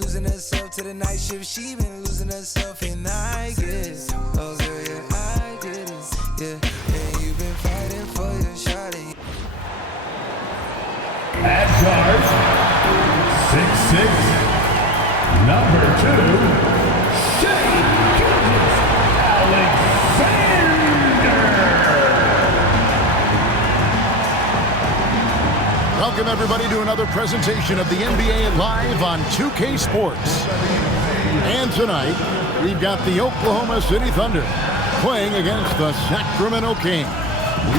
Losing herself to the night shift, she been losing herself, and I get it. Oh girl, yeah, I get it. Yeah, and you've been fighting for your shot. At charge, 6'6", number 2, Shai Gilgeous-Alexander. Welcome, everybody, to another presentation of the NBA Live on 2K Sports. And tonight, we've got the Oklahoma City Thunder playing against the Sacramento Kings.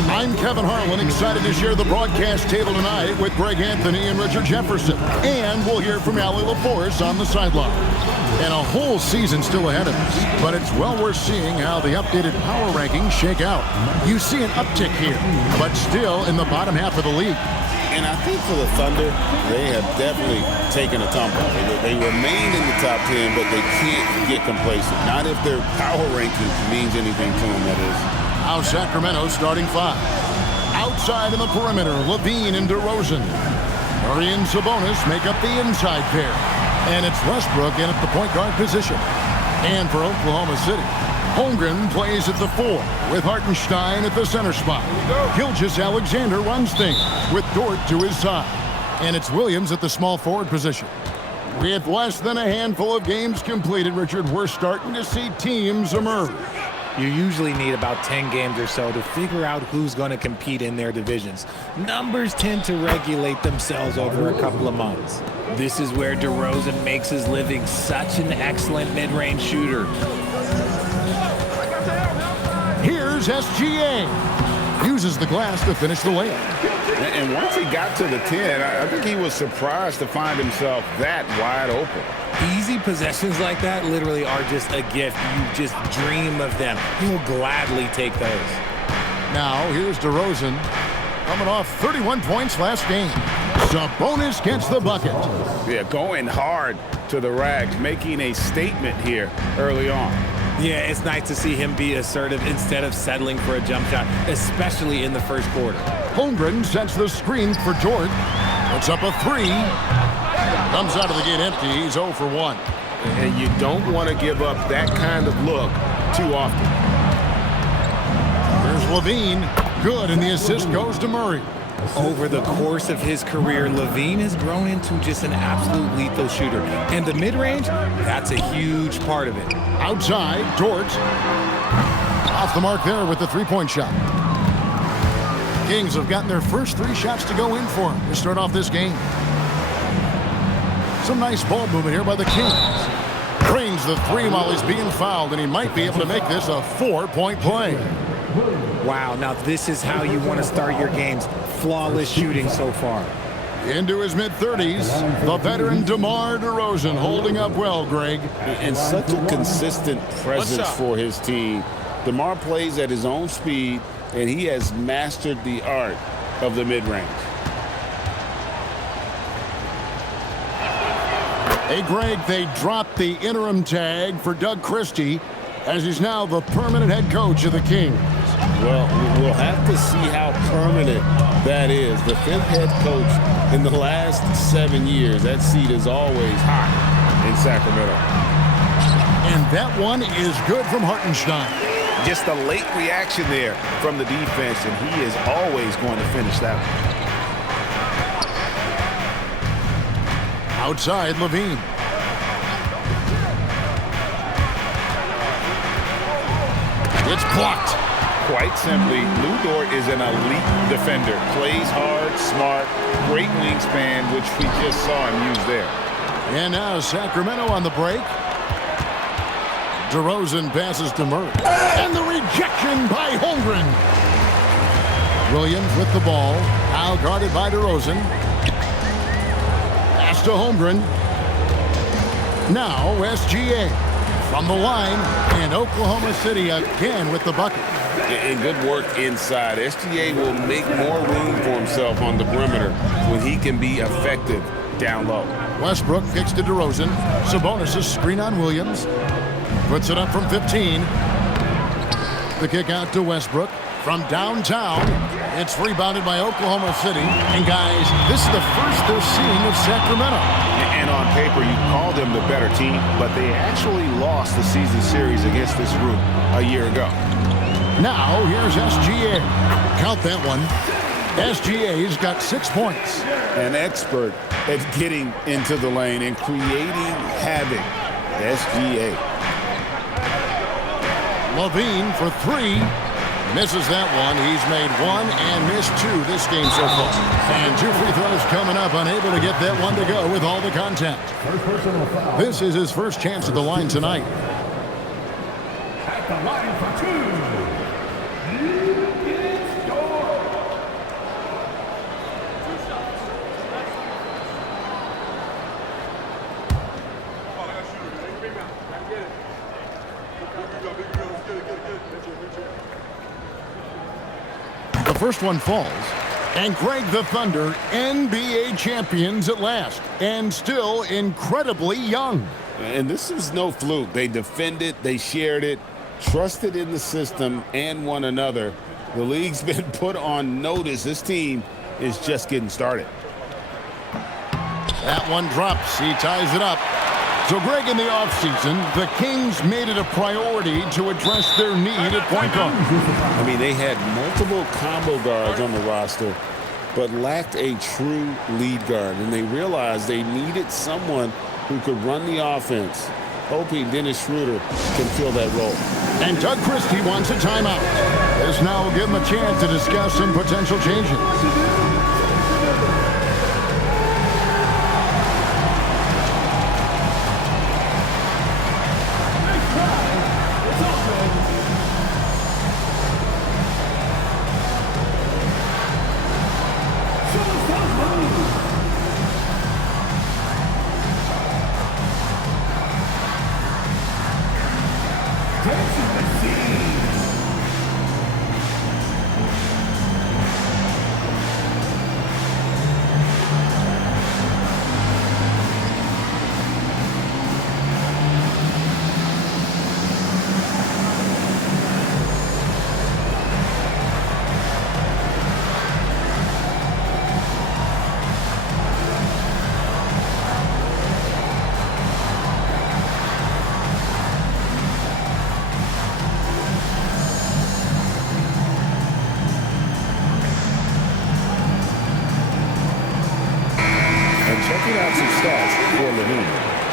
I'm Kevin Harlan, excited to share the broadcast table tonight with Greg Anthony and Richard Jefferson. And we'll hear from Allie LaForce on the sideline. And a whole season still ahead of us, but it's well worth seeing how the updated power rankings shake out. You see an uptick here, but still in the bottom half of the league. And I think for the Thunder, they have definitely taken a tumble. They remained in the top 10, but they can't get complacent. Not if their power ranking means anything to them, that is. Now Sacramento starting 5. Outside in the perimeter, LaVine and DeRozan. Murray and Sabonis make up the inside pair. And it's Westbrook in at the point guard position. And for Oklahoma City, Holmgren plays at the 4 with Hartenstein at the center spot. Gilgeous-Alexander runs things with Dort to his side. And it's Williams at the small forward position. With less than a handful of games completed, Richard, we're starting to see teams emerge. You usually need about 10 games or so to figure out who's going to compete in their divisions. Numbers tend to regulate themselves over a couple of months. This is where DeRozan makes his living, such an excellent mid-range shooter. Here's SGA. Uses the glass to finish the layup. And once he got to the 10, I think he was surprised to find himself that wide open. Easy possessions like that literally are just a gift. You just dream of them. He'll gladly take those. Now, here's DeRozan coming off 31 points last game. Sabonis gets the bucket. Yeah, going hard to the rags, making a statement here early on. Yeah, it's nice to see him be assertive instead of settling for a jump shot, especially in the first quarter. Holmgren sets the screen for Dort. Puts up a 3. Comes out of the gate empty. He's 0 for 1. And you don't want to give up that kind of look too often. There's LaVine. Good, and the assist goes to Murray. Over the course of his career, LaVine has grown into just an absolute lethal shooter. And the mid-range, that's a huge part of it. Outside, Dort. Off the mark there with the three-point shot. Kings have gotten their first 3 shots to go in for him to start off this game. Some nice ball movement here by the Kings. Drains the 3 while he's being fouled, and he might be able to make this a 4-point play. Wow, now this is how you want to start your games. Flawless shooting so far. Into his mid-30s, the veteran DeMar DeRozan holding up well, Greg. And such a consistent presence for his team. DeMar plays at his own speed, and he has mastered the art of the mid-range. Hey, Greg, they dropped the interim tag for Doug Christie as he's now the permanent head coach of the Kings. Well, we'll have to see how permanent that is. The 5th head coach in the last 7 years. That seat is always hot in Sacramento. And that one is good from Hartenstein. Just a late reaction there from the defense, and he is always going to finish that one. Outside, LaVine. It's blocked. Quite simply, Lu Dort is an elite defender. Plays hard, smart, great wingspan, which we just saw him use there. And now Sacramento on the break. DeRozan passes to Murray. And the rejection by Holmgren. Williams with the ball. Now guarded by DeRozan. Pass to Holmgren. Now SGA from the line. And Oklahoma City again with the bucket. And good work inside. SGA will make more room for himself on the perimeter when he can be effective down low. Westbrook kicks to DeRozan. Sabonis' screen on Williams. Puts it up from 15. The kick out to Westbrook. From downtown, it's rebounded by Oklahoma City. And guys, this is the first they're seeing of Sacramento. And And on paper, you call them the better team, but they actually lost the season series against this group a year ago. Now, here's SGA. Count that one. SGA's got 6 points. An expert at getting into the lane and creating havoc. SGA. Levine for 3. Misses that one. He's made 1 and missed 2 this game so far. And 2 free throws coming up, unable to get that one to go with all the contact. This is his first chance at the line tonight. At the line for 2, it's Dort. The first one falls. And Greg, the Thunder, NBA champions at last. And still incredibly young. And this is no fluke. They defended, they shared it, trusted in the system and one another. The league's been put on notice. This team is just getting started. That one drops. He ties it up. So, Greg, in the offseason, the Kings made it a priority to address their need at point guard. I mean, they had multiple combo guards on the roster, but lacked a true lead guard. And they realized they needed someone who could run the offense, hoping Dennis Schroeder can fill that role. And Doug Christie wants a timeout. This now will give him a chance to discuss some potential changes.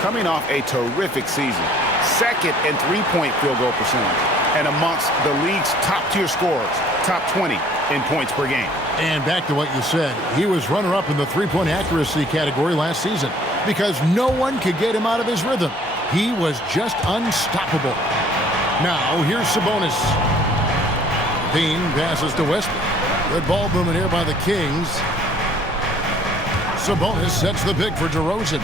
Coming off a terrific season, second in three-point field goal percentage, and amongst the league's top-tier scorers, top 20 in points per game. And back to what you said, he was runner-up in the three-point accuracy category last season because no one could get him out of his rhythm. He was just unstoppable. Now, here's Sabonis. Bean passes to Westbrook. Good ball movement here by the Kings. Sabonis sets the pick for DeRozan.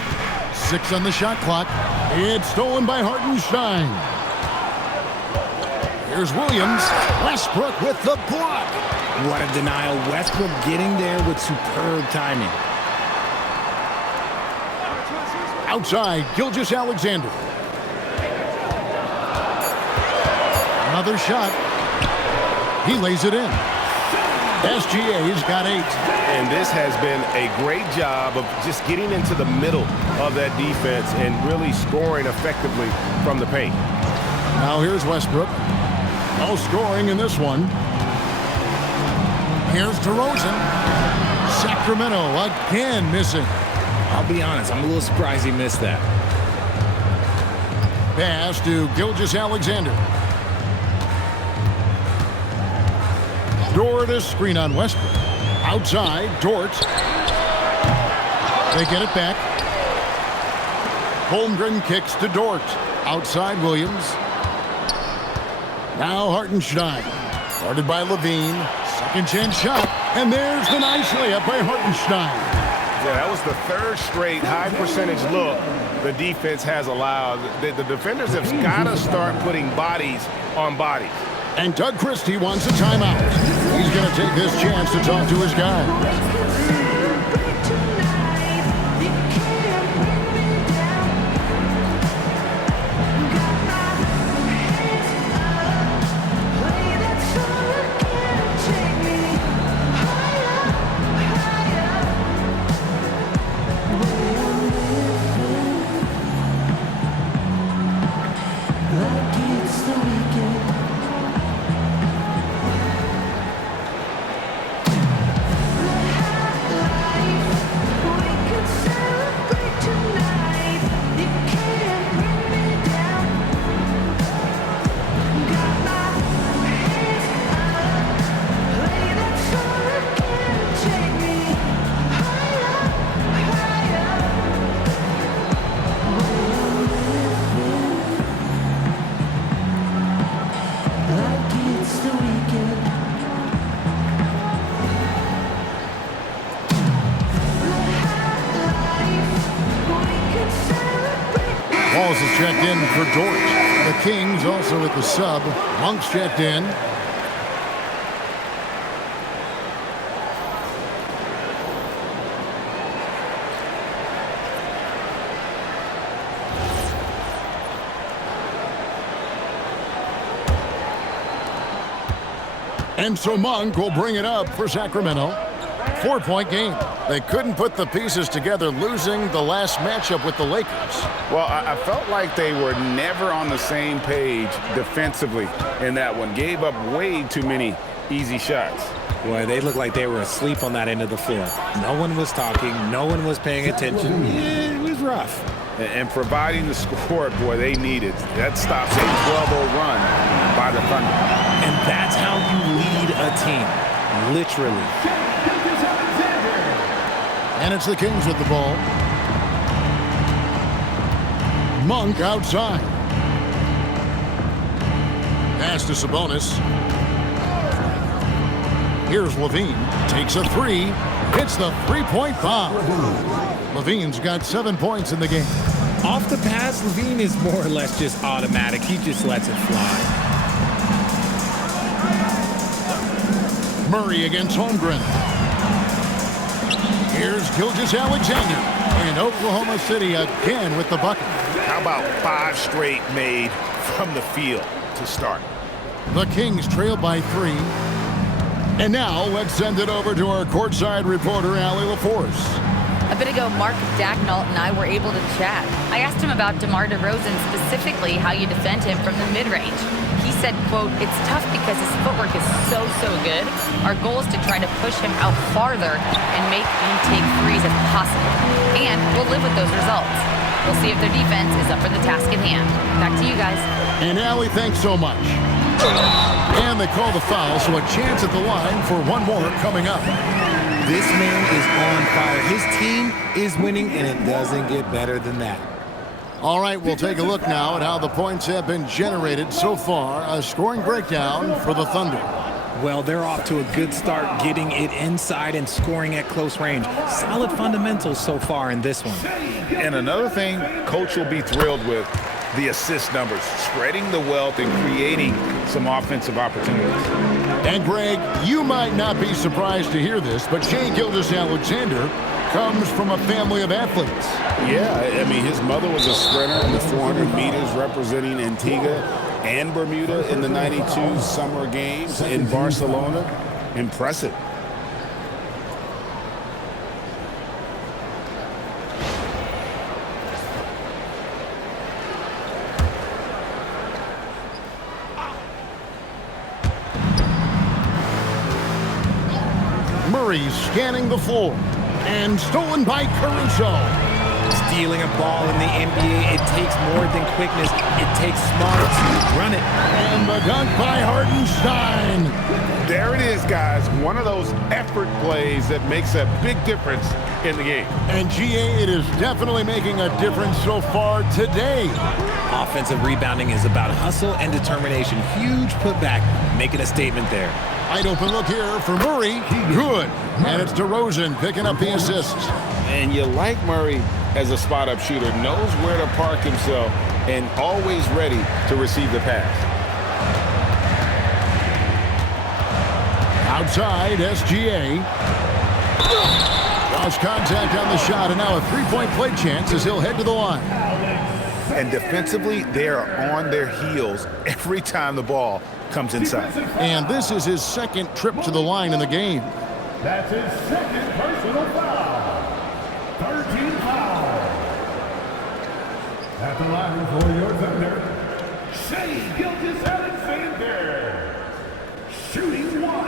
6 on the shot clock. It's stolen by Hartenstein. Here's Williams. Westbrook with the block. What a denial. Westbrook getting there with superb timing. Outside, Gilgeous-Alexander. Another shot. He lays it in. SGA's got 8. And this has been a great job of just getting into the middle of that defense and really scoring effectively from the paint. Now here's Westbrook. No scoring in this one. Here's DeRozan. Sacramento again missing. I'll be honest, I'm a little surprised he missed that. Pass to Gilgeous-Alexander. Dort is screen on Westbrook. Outside, Dort. They get it back. Holmgren kicks to Dort. Outside, Williams. Now Hartenstein. Guarded by Levine. Second chance shot. And there's the nice layup by Hartenstein. Yeah, that was the third straight high percentage look the defense has allowed. The defenders have got to start putting bodies on bodies. And Doug Christie wants a timeout. He's going to take this chance to talk to his guys. Walls is checked in for Dort. The Kings also at the sub. Monk's checked in. And so Monk will bring it up for Sacramento. 4-point game. They couldn't put the pieces together, losing the last matchup with the Lakers. Well, I felt like they were never on the same page defensively in that one. Gave up way too many easy shots. Boy, they looked like they were asleep on that end of the floor. No one was talking. No one was paying attention. Yeah, it was rough. And providing the score, boy, they needed. That stops a 12-0 run by the Thunder. And that's how you lead a team, literally. And it's the Kings with the ball. Monk outside. Pass to Sabonis. Here's Levine. Takes a three. Hits the three-point bomb. Levine's got 7 points in the game. Off the pass, Levine is more or less just automatic. He just lets it fly. Murray against Holmgren. Here's Gilgeous-Alexander. And Oklahoma City again with the bucket. How about 5 straight made from the field to start? The Kings trail by 3. And now let's send it over to our courtside reporter, Allie LaForce. A bit ago, Mark Dacknault and I were able to chat. I asked him about DeMar DeRozan, specifically how you defend him from the mid-range. He said, quote, "It's tough because his footwork is so good. Our goal is to try to push him out farther and make him take threes if possible. And we'll live with those results. We'll see if their defense is up for the task at hand." Back to you guys. And Allie, thanks so much. And they call the foul, so a chance at the line for one more coming up. This man is on fire. His team is winning, and it doesn't get better than that. All right, we'll take a look now at how the points have been generated so far. A scoring breakdown for the Thunder. Well, they're off to a good start, getting it inside and scoring at close range. Solid fundamentals so far in this one. And another thing Coach will be thrilled with, the assist numbers, spreading the wealth and creating some offensive opportunities. And Greg, you might not be surprised to hear this, but Shai Gilgeous-Alexander comes from a family of athletes. Yeah, I mean, his mother was a sprinter in the 400 meters representing Antigua and Bermuda in the 92 Summer Games in Barcelona. Impressive. Murray scanning the floor. And stolen by Caruso. Stealing a ball in the NBA, it takes more than quickness. It takes smarts. Run it. And the dunk by Hartenstein. There it is, guys. One of those effort plays that makes a big difference in the game. And GA, it is definitely making a difference so far today. Offensive rebounding is about hustle and determination. Huge putback, making a statement there. Wide open look here for Murray. Good. And it's DeRozan picking up the assist. And you like Murray as a spot-up shooter. Knows where to park himself and always ready to receive the pass. Outside, SGA. Lost contact on the shot, and now a three-point play chance as he'll head to the line. And defensively, they are on their heels every time the ball comes inside. And this is his second trip to the line in the game. That's his second personal foul. 13 foul. At the line for your Thunder, Shai Gilgeous-Alexander. Shooting 1.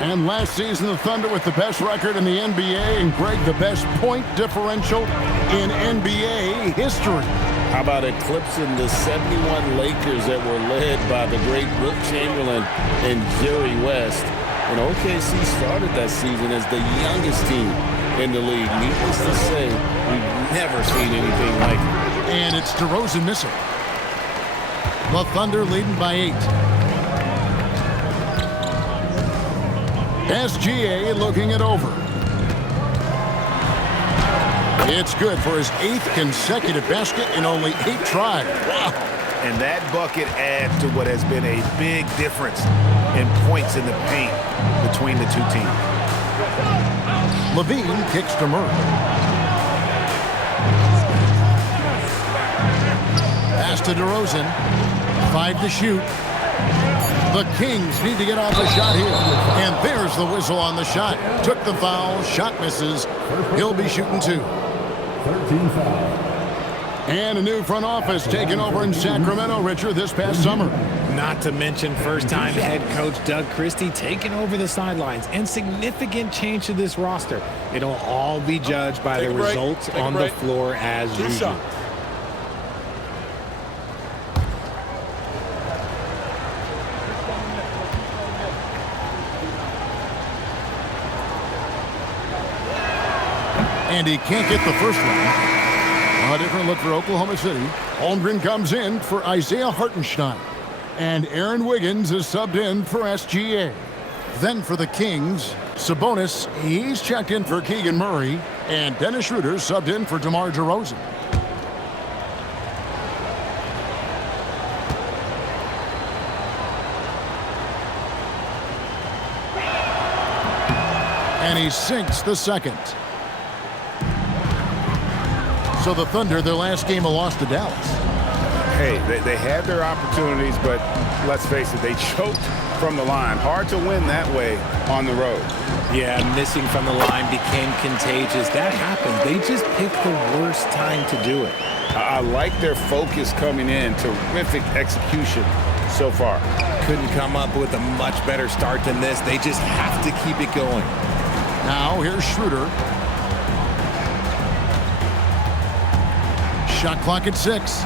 And last season, the Thunder with the best record in the NBA, and Greg, the best point differential in NBA history. How about eclipsing the 71 Lakers that were led by the great Wilt Chamberlain and Jerry West? And OKC started that season as the youngest team in the league. Needless to say, we've never seen anything like it. And it's DeRozan missing. The Thunder leading by 8. SGA looking it over. It's good for his 8th consecutive basket in only 8 tries. Wow. And that bucket adds to what has been a big difference in points in the paint between the two teams. Levine kicks to Murray. Pass to DeRozan. 5 to shoot. The Kings need to get off the shot here. And there's the whistle on the shot. Took the foul. Shot misses. He'll be shooting 2. 13 foul. And a new front office taken over in Sacramento, Richard, this past summer. Not to mention first-time head coach Doug Christie taking over the sidelines, and significant change to this roster. It'll all be judged by the results on the floor as usual. And he can't get the first one. A different look for Oklahoma City. Holmgren comes in for Isaiah Hartenstein. And Aaron Wiggins is subbed in for SGA. Then for the Kings, Sabonis, he's checked in for Keegan Murray. And Dennis Schroeder subbed in for DeMar DeRozan. And he sinks the second. So the Thunder, their last game, a loss to Dallas. Hey, they had their opportunities, but let's face it, they choked from the line. Hard to win that way on the road. Yeah, missing from the line became contagious. That happened. They just picked the worst time to do it. I like their focus coming in. Terrific execution so far. Couldn't come up with a much better start than this. They just have to keep it going. Now here's Schroeder. Shot clock at 6.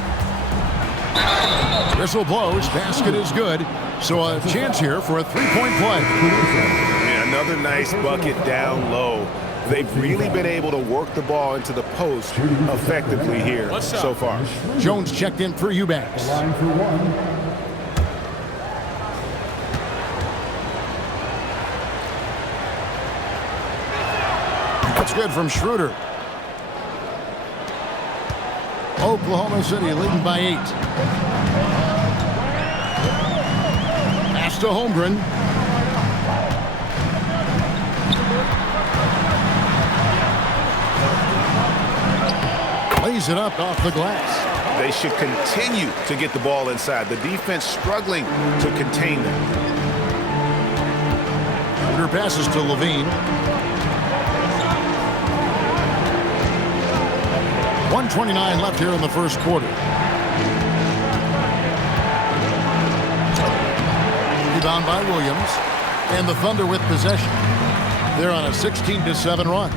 Whistle blows. Basket is good. So a chance here for a three-point play. Yeah, another nice bucket down low. They've really been able to work the ball into the post effectively here so far. Jones checked in for Eubanks. Line for 1. That's good from Schroeder. Oklahoma City leading by 8. Pass to Holmgren. Lays it up off the glass. They should continue to get the ball inside. The defense struggling to contain them. Schroeder passes to Levine. 1:29 left here in the first quarter. Rebound by Williams. And the Thunder with possession. They're on a 16-7 run.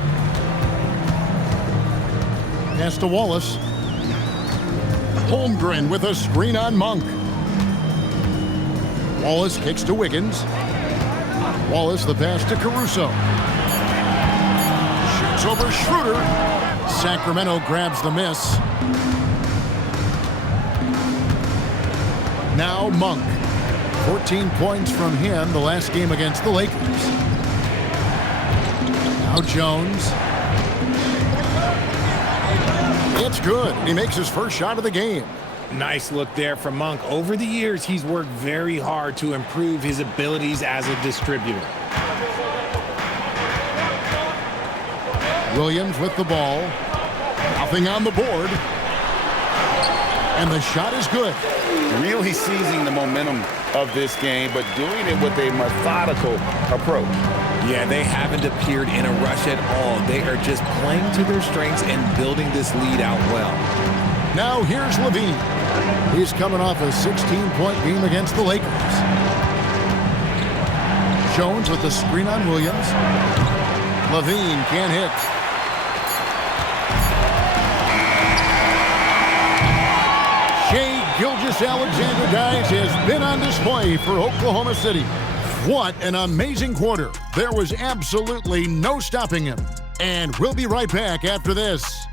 Pass to Wallace. Holmgren with a screen on Monk. Wallace kicks to Wiggins. Wallace the pass to Caruso. Shoots over Schroeder. Sacramento grabs the miss. Now Monk. 14 points from him the last game against the Lakers. Now Jones. It's good. He makes his first shot of the game. Nice look there from Monk. Over the years, he's worked very hard to improve his abilities as a distributor. Williams with the ball. Nothing on the board. And the shot is good. Really seizing the momentum of this game, but doing it with a methodical approach. Yeah, they haven't appeared in a rush at all. They are just playing to their strengths and building this lead out well. Now here's Levine. He's coming off a 16-point game against the Lakers. Jones with the screen on Williams. Levine can't hit. Shai Gilgeous-Alexander, guys, has been on display for Oklahoma City. What an amazing quarter. There was absolutely no stopping him. And we'll be right back after this.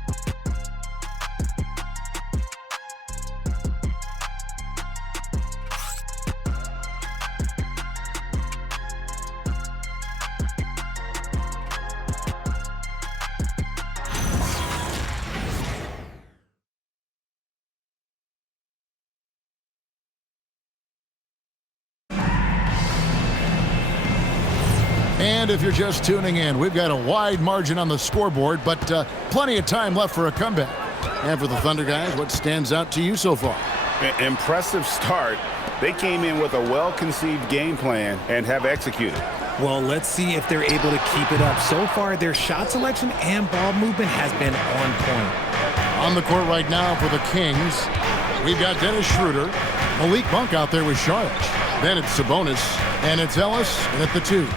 And if you're just tuning in, we've got a wide margin on the scoreboard, but plenty of time left for a comeback. And for the Thunder guys, what stands out to you so far? Impressive start. They came in with a well-conceived game plan and have executed. Well, let's see if they're able to keep it up. So far, their shot selection and ball movement has been on point. On the court right now for the Kings, we've got Dennis Schroeder. Malik Monk out there with Saric. Then it's Sabonis, and it's Ellis at the 2.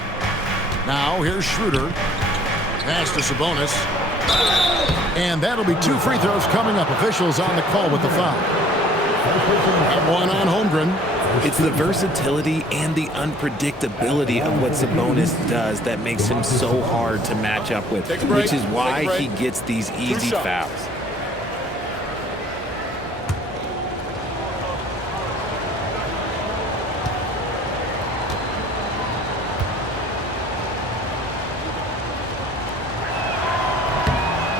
Now here's Schroeder. Pass to Sabonis. And that'll be 2 free throws coming up. Officials on the call with the foul. That one on Holmgren. It's the versatility and the unpredictability of what Sabonis does that makes him so hard to match up with, which is why he gets these easy fouls.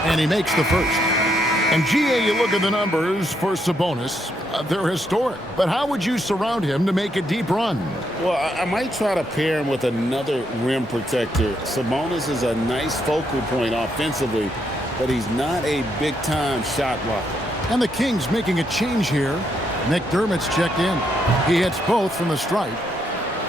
And he makes the first. And GA, you look at the numbers for Sabonis. They're historic. But how would you surround him to make a deep run? Well, I might try to pair him with another rim protector. Sabonis is a nice focal point offensively, but he's not a big-time shot blocker. And the Kings making a change here. McDermott's checked in. He hits both from the stripe.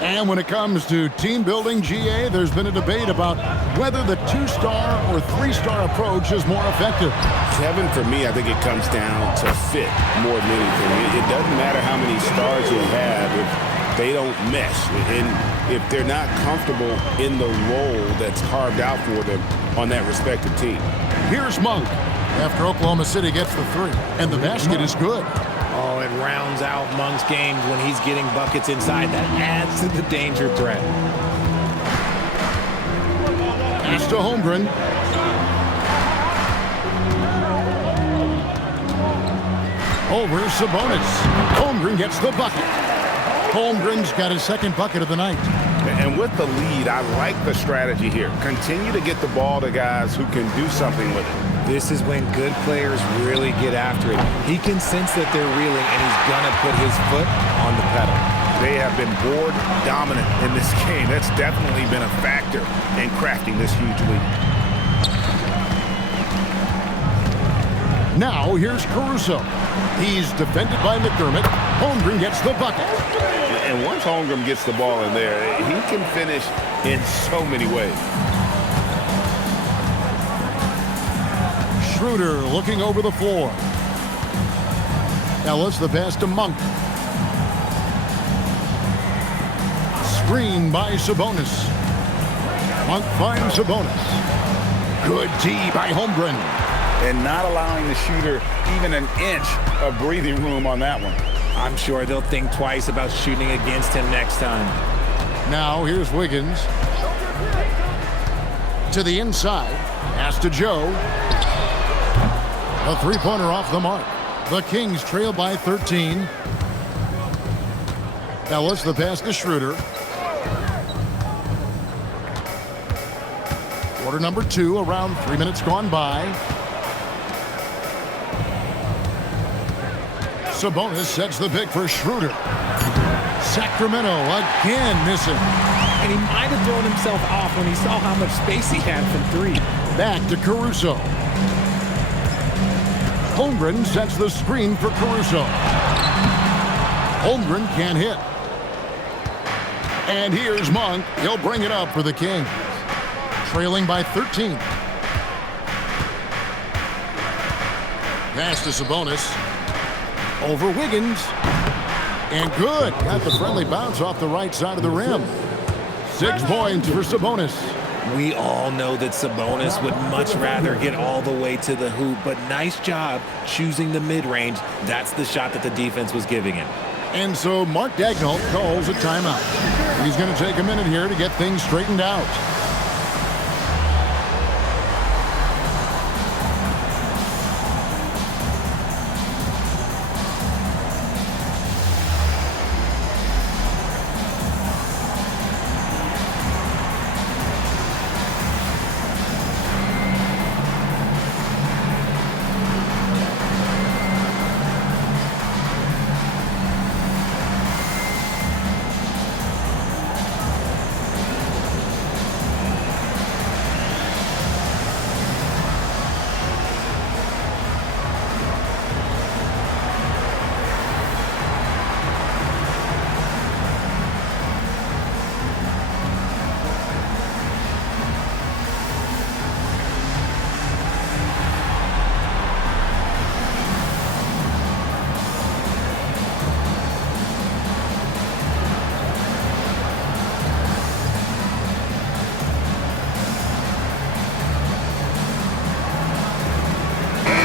And when it comes to team building, GA, there's been a debate about whether the 2-star or 3-star approach is more effective. Kevin, for me, I think it comes down to fit more than anything. It doesn't matter how many stars you have if they don't mesh. And if they're not comfortable in the role that's carved out for them on that respective team. Here's Monk after Oklahoma City gets the 3. And the basket is good. Oh, it rounds out Monk's games when he's getting buckets inside. That adds to the danger threat. Pass to Holmgren. Over Sabonis. Holmgren gets the bucket. Holmgren's got his second bucket of the night. And with the lead, I like the strategy here. Continue to get the ball to guys who can do something with it. This is when good players really get after it. He can sense that they're reeling, and he's going to put his foot on the pedal. They have been board dominant in this game. That's definitely been a factor in crafting this huge lead. Now here's Caruso. He's defended by McDermott. Holmgren gets the bucket. And once Holmgren gets the ball in there, he can finish in so many ways. Schroeder looking over the floor. Ellis the pass to Monk. Screen by Sabonis. Monk finds Sabonis. Good D by Holmgren. And not allowing the shooter even an inch of breathing room on that one. I'm sure they'll think twice about shooting against him next time. Now here's Wiggins. To the inside. Pass to Joe. A 3-pointer off the mark. The Kings trail by 13. Ellis the pass to Schroeder. Quarter number 2, around 3 minutes gone by. Sabonis sets the pick for Schroeder. Sacramento again missing. And he might have thrown himself off when he saw how much space he had from 3. Back to Caruso. Holmgren sets the screen for Caruso. Holmgren can't hit. And here's Monk. He'll bring it up for the Kings. Trailing by 13. Pass to Sabonis. Over Wiggins. And good. Got the friendly bounce off the right side of the rim. 6 points for Sabonis. We all know that Sabonis would much rather get all the way to the hoop, but nice job choosing the mid-range. That's the shot that the defense was giving him. And so Mark Daigneault calls a timeout. He's going to take a minute here to get things straightened out.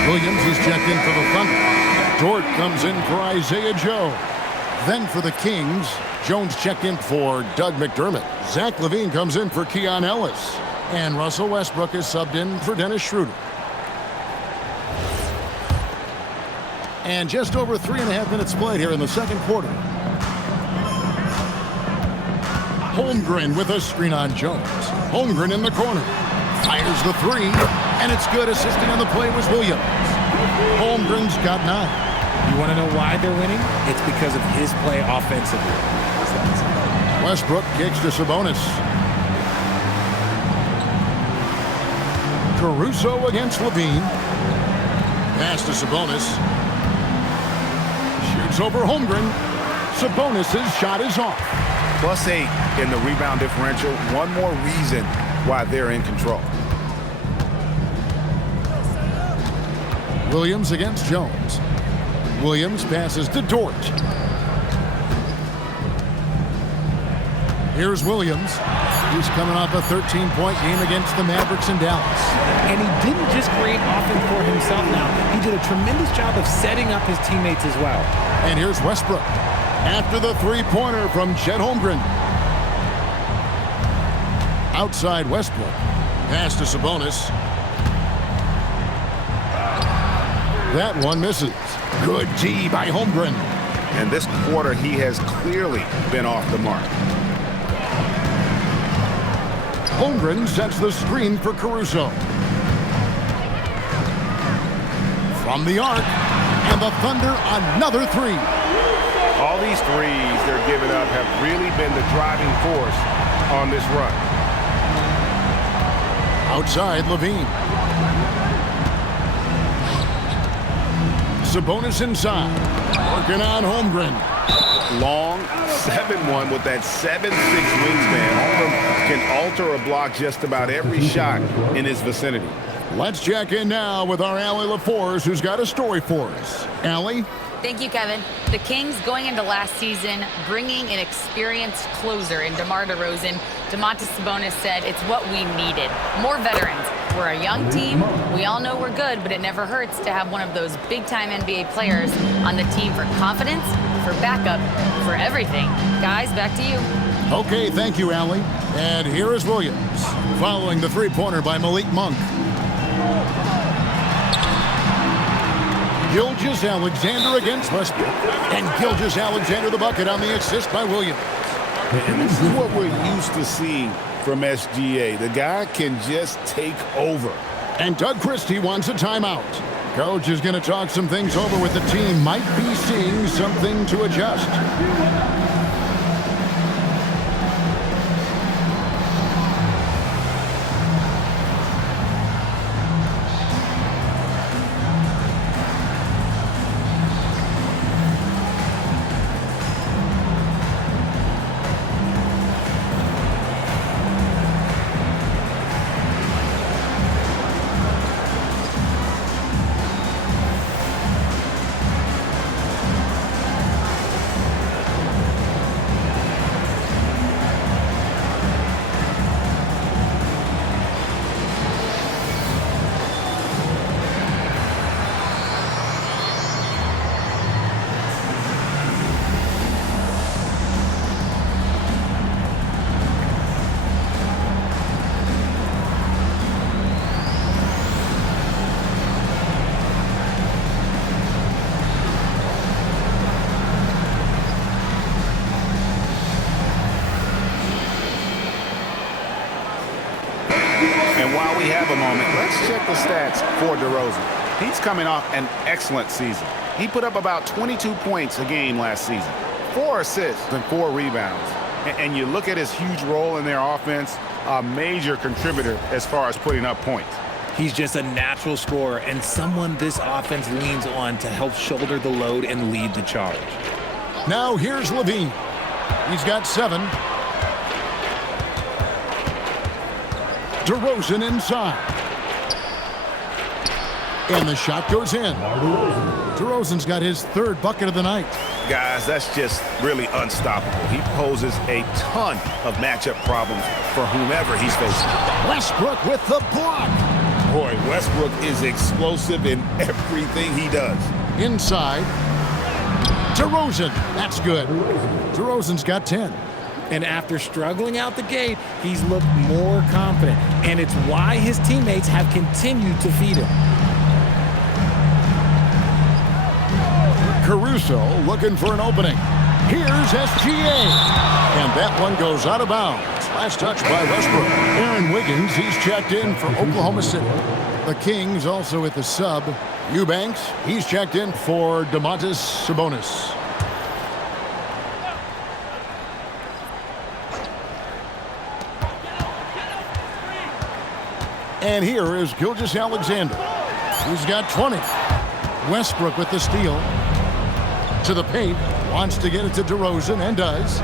Williams is checked in for the Thunder. Dort comes in for Isaiah Joe. Then for the Kings, Jones checked in for Doug McDermott. Zach LaVine comes in for Keon Ellis. And Russell Westbrook is subbed in for Dennis Schroeder. And just over 3.5 minutes played here in the second quarter. Holmgren with a screen on Jones. Holmgren in the corner. Fires the 3, and it's good. Assisting on the play was Williams. Holmgren's got 9. You want to know why they're winning? It's because of his play offensively. Westbrook kicks to Sabonis. Caruso against LaVine. Pass to Sabonis. Shoots over Holmgren. Sabonis' shot is off. +8 in the rebound differential. One more reason why they're in control. Williams against Jones. Williams passes to Dort. Here's Williams. He's coming off a 13-point game against the Mavericks in Dallas. And he didn't just create offense for himself now. He did a tremendous job of setting up his teammates as well. And here's Westbrook. After the 3-pointer from Chet Holmgren. Outside Westbrook. Pass to Sabonis. That one misses. Good D by Holmgren. And this quarter, he has clearly been off the mark. Holmgren sets the screen for Caruso. From the arc. And the Thunder another 3. All these threes they're giving up have really been the driving force on this run. Outside LaVine. Sabonis inside. Working on Holmgren. Long 7-1 with that 7'6" wingspan. Holmgren can alter a block just about every shot in his vicinity. Let's check in now with our Allie LaForce, who's got a story for us. Allie? Thank you, Kevin. The Kings going into last season, bringing an experienced closer in DeMar DeRozan. Domantas Sabonis said it's what we needed. More veterans. We're a young team. We all know we're good, but it never hurts to have one of those big-time NBA players on the team for confidence, for backup, for everything. Guys, back to you. Okay, thank you, Allie. And here is Williams, following the 3-pointer by Malik Monk. Gilgeous-Alexander against Westbrook. And Gilgeous-Alexander the bucket on the assist by Williams. And this is what we're used to seeing from SGA. The guy can just take over. And Doug Christie wants a timeout. Coach is going to talk some things over with the team. Might be seeing something to adjust. And while we have a moment, let's check the stats for DeRozan. He's coming off an excellent season. He put up about 22 points a game last season, 4 assists and 4 rebounds. And you look at his huge role in their offense, a major contributor as far as putting up points. He's just a natural scorer and someone this offense leans on to help shoulder the load and lead the charge. Now here's LaVine. He's got 7. DeRozan inside. And the shot goes in. DeRozan's got his 3rd bucket of the night. Guys, that's just really unstoppable. He poses a ton of matchup problems for whomever he's facing. Westbrook with the block. Boy, Westbrook is explosive in everything he does. Inside. DeRozan. That's good. DeRozan's got 10. And after struggling out the gate, he's looked more confident. And it's why his teammates have continued to feed him. Caruso looking for an opening. Here's SGA. And that one goes out of bounds. Last touch by Westbrook. Aaron Wiggins, he's checked in for Oklahoma City. The Kings also at the sub. Eubanks, he's checked in for Domantas Sabonis. And here is Gilgeous-Alexander. He's got 20. Westbrook with the steal. To the paint. Wants to get it to DeRozan and does.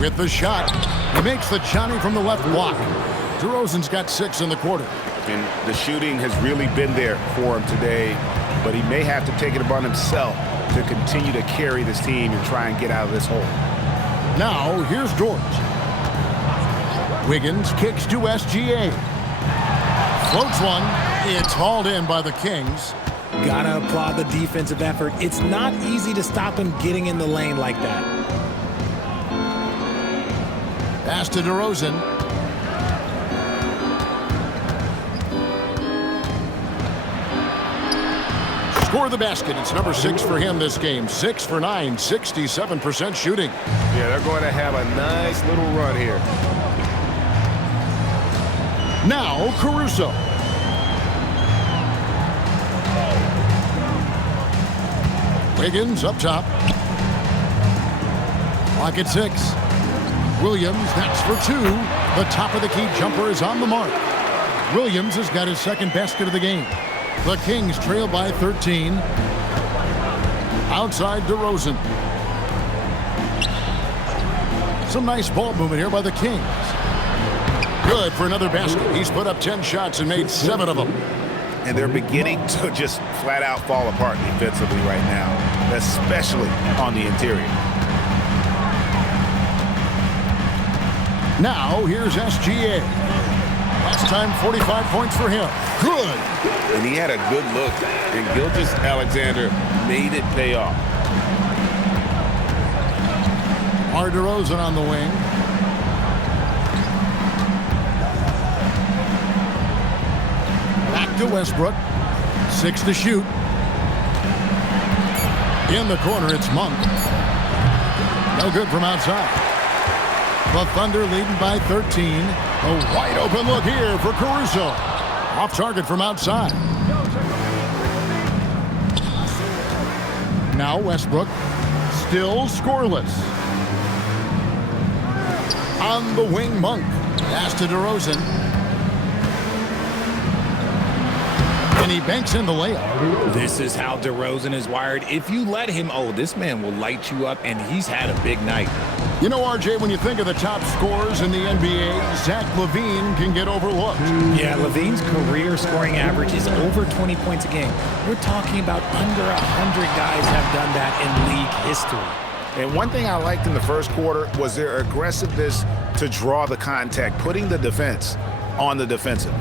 With the shot. He makes the Johnny from the left block. DeRozan's got 6 in the quarter. And the shooting has really been there for him today, but he may have to take it upon himself to continue to carry this team and try and get out of this hole. Now, here's George. Wiggins kicks to SGA. Floats one. It's hauled in by the Kings. Gotta applaud the defensive effort. It's not easy to stop him getting in the lane like that. Pass to DeRozan. Score the basket. It's number 6 for him this game. 6 for 9, 67% shooting. Yeah, they're going to have a nice little run here. Now Caruso. Wiggins up top. Clock at 6. Williams, that's for 2. The top of the key jumper is on the mark. Williams has got his 2nd basket of the game. The Kings trail by 13. Outside DeRozan. Some nice ball movement here by the Kings. Good for another basket. He's put up 10 shots and made 7 of them. And they're beginning to just flat out fall apart defensively right now, especially on the interior. Now here's SGA. Last time 45 points for him. Good. And he had a good look, and Gilgeous-Alexander made it pay off. Mar DeRozan on the wing. Back to Westbrook. 6 to shoot. In the corner, it's Monk. No good from outside. The Thunder leading by 13. A wide open look here for Caruso. Off target from outside. Now Westbrook. Still scoreless. On the wing, Monk. Pass to DeRozan. And he banks in the layup. This is how DeRozan is wired. If you let him, this man will light you up, and he's had a big night. You know, RJ, when you think of the top scorers in the NBA, Zach LaVine can get overlooked. Yeah, LaVine's career scoring average is over 20 points a game. We're talking about under 100 guys have done that in league history. And one thing I liked in the first quarter was their aggressiveness to draw the contact, putting the defense on the defensive.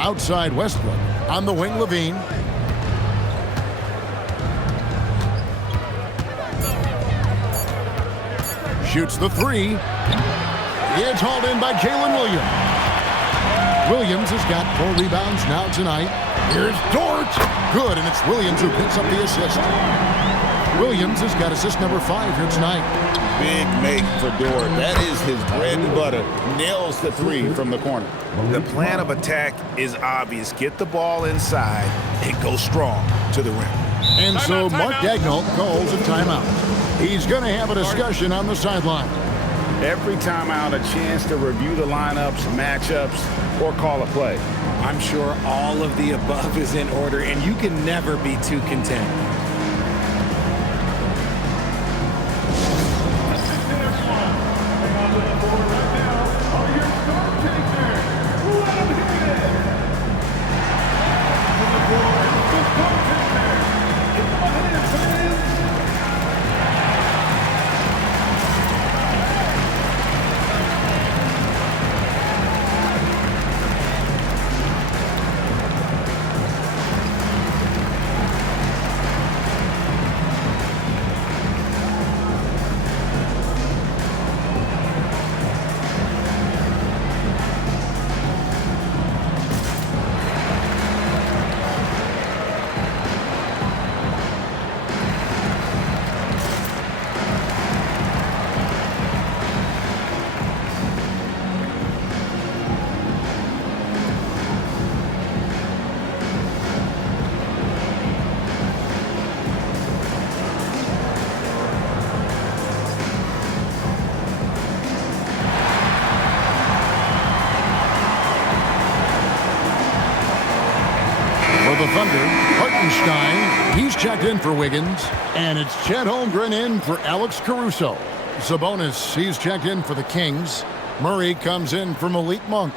Outside Westbrook. On the wing, LaVine. Shoots the 3. It's hauled in by Jalen Williams. Williams has got 4 rebounds now tonight. Here's Dort. Good, and it's Williams who picks up the assist. Williams has got assist number 5 here tonight. Big make for Dort. That is his bread and butter. Nails the 3 from the corner. The plan of attack is obvious. Get the ball inside and go strong to the rim. And so Mark Daigneault calls a timeout. He's going to have a discussion on the sideline. Every timeout, a chance to review the lineups, matchups, or call a play. I'm sure all of the above is in order, and you can never be too content. The Thunder, Hartenstein, he's checked in for Wiggins. And it's Chet Holmgren in for Alex Caruso. Sabonis, he's checked in for the Kings. Murray comes in for Malik Monk.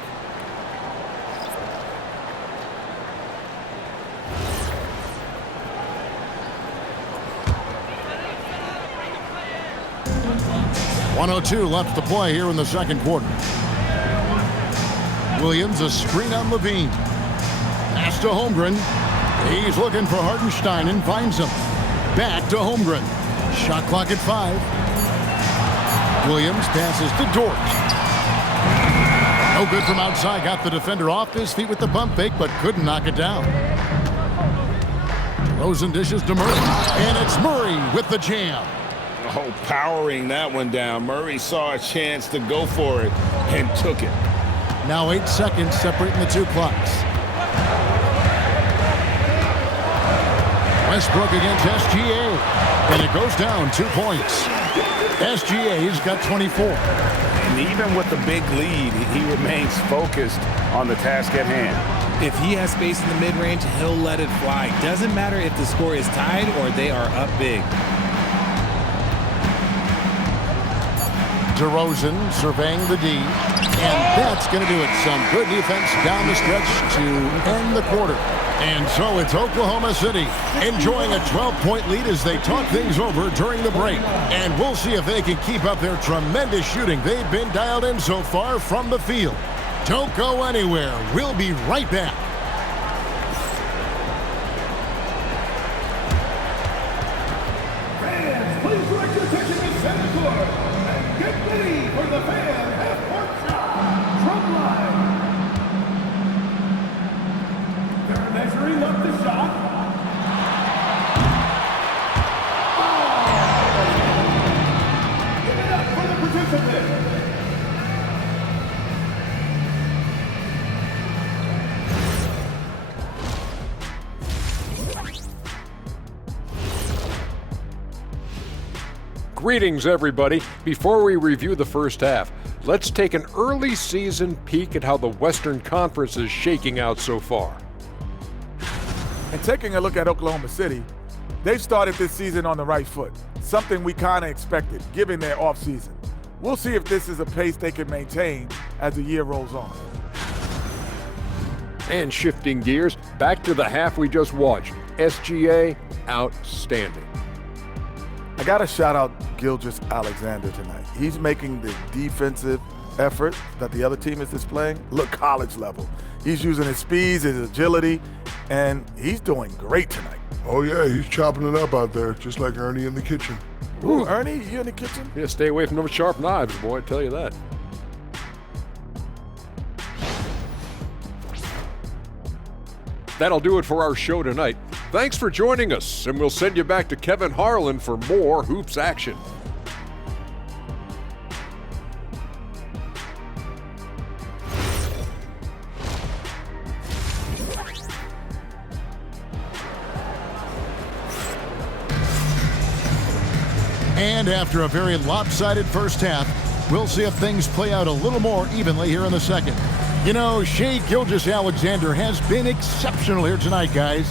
.102 left to play here in the second quarter. Williams, a screen on Levine. Pass to Holmgren. He's looking for Hartenstein and finds him. Back to Holmgren. Shot clock at 5. Williams passes to Dort. No good from outside. Got the defender off his feet with the pump fake, but couldn't knock it down. Rosen dishes to Murray. And it's Murray with the jam. Oh, powering that one down. Murray saw a chance to go for it and took it. Now 8 seconds separating the two clocks. Westbrook against SGA. And it goes down 2 points. SGA's got 24. And even with the big lead, he remains focused on the task at hand. If he has space in the mid-range, he'll let it fly. Doesn't matter if the score is tied or they are up big. DeRozan surveying the D. And that's going to do it. Some good defense down the stretch to end the quarter. And so it's Oklahoma City enjoying a 12-point lead as they talk things over during the break. And we'll see if they can keep up their tremendous shooting they've been dialed in so far from the field. Don't go anywhere. We'll be right back. Fans, please direct your attention to center court and get ready for the fan half-court shot from line. They're measuring up the shot. Give it up for the participant. Greetings, everybody. Before we review the first half, let's take an early season peek at how the Western Conference is shaking out so far. And taking a look at Oklahoma City, they've started this season on the right foot, something we kind of expected, given their offseason. We'll see if this is a pace they can maintain as the year rolls on. And shifting gears, back to the half we just watched. SGA, outstanding. I got to shout out Gilgeous-Alexander tonight. He's making the defensive effort that the other team is displaying look college level. He's using his speed, his agility, and he's doing great tonight. Oh, yeah, he's chopping it up out there, just like Ernie in the kitchen. Ooh, Ernie, you in the kitchen? Yeah, stay away from those sharp knives, boy, I tell you that. That'll do it for our show tonight. Thanks for joining us, and we'll send you back to Kevin Harlan for more hoops action. And after a very lopsided first half, we'll see if things play out a little more evenly here in the second. You know, Shai Gilgeous-Alexander has been exceptional here tonight, guys.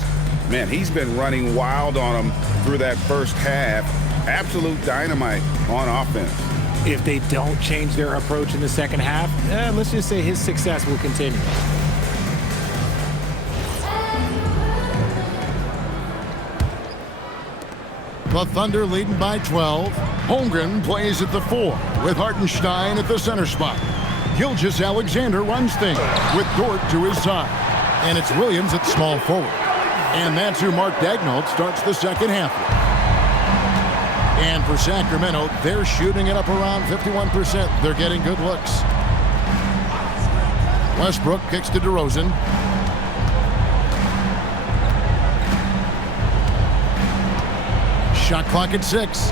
Man, he's been running wild on them through that first half. Absolute dynamite on offense. If they don't change their approach in the second half, let's just say his success will continue. The Thunder leading by 12. Holmgren plays at the 4 with Hartenstein at the center spot. Gilgeous-Alexander runs things with Dort to his side. And it's Williams at small forward. And that's who Mark Daigneault starts the second half with. And for Sacramento, they're shooting it up around 51%. They're getting good looks. Westbrook kicks to DeRozan. Shot clock at 6.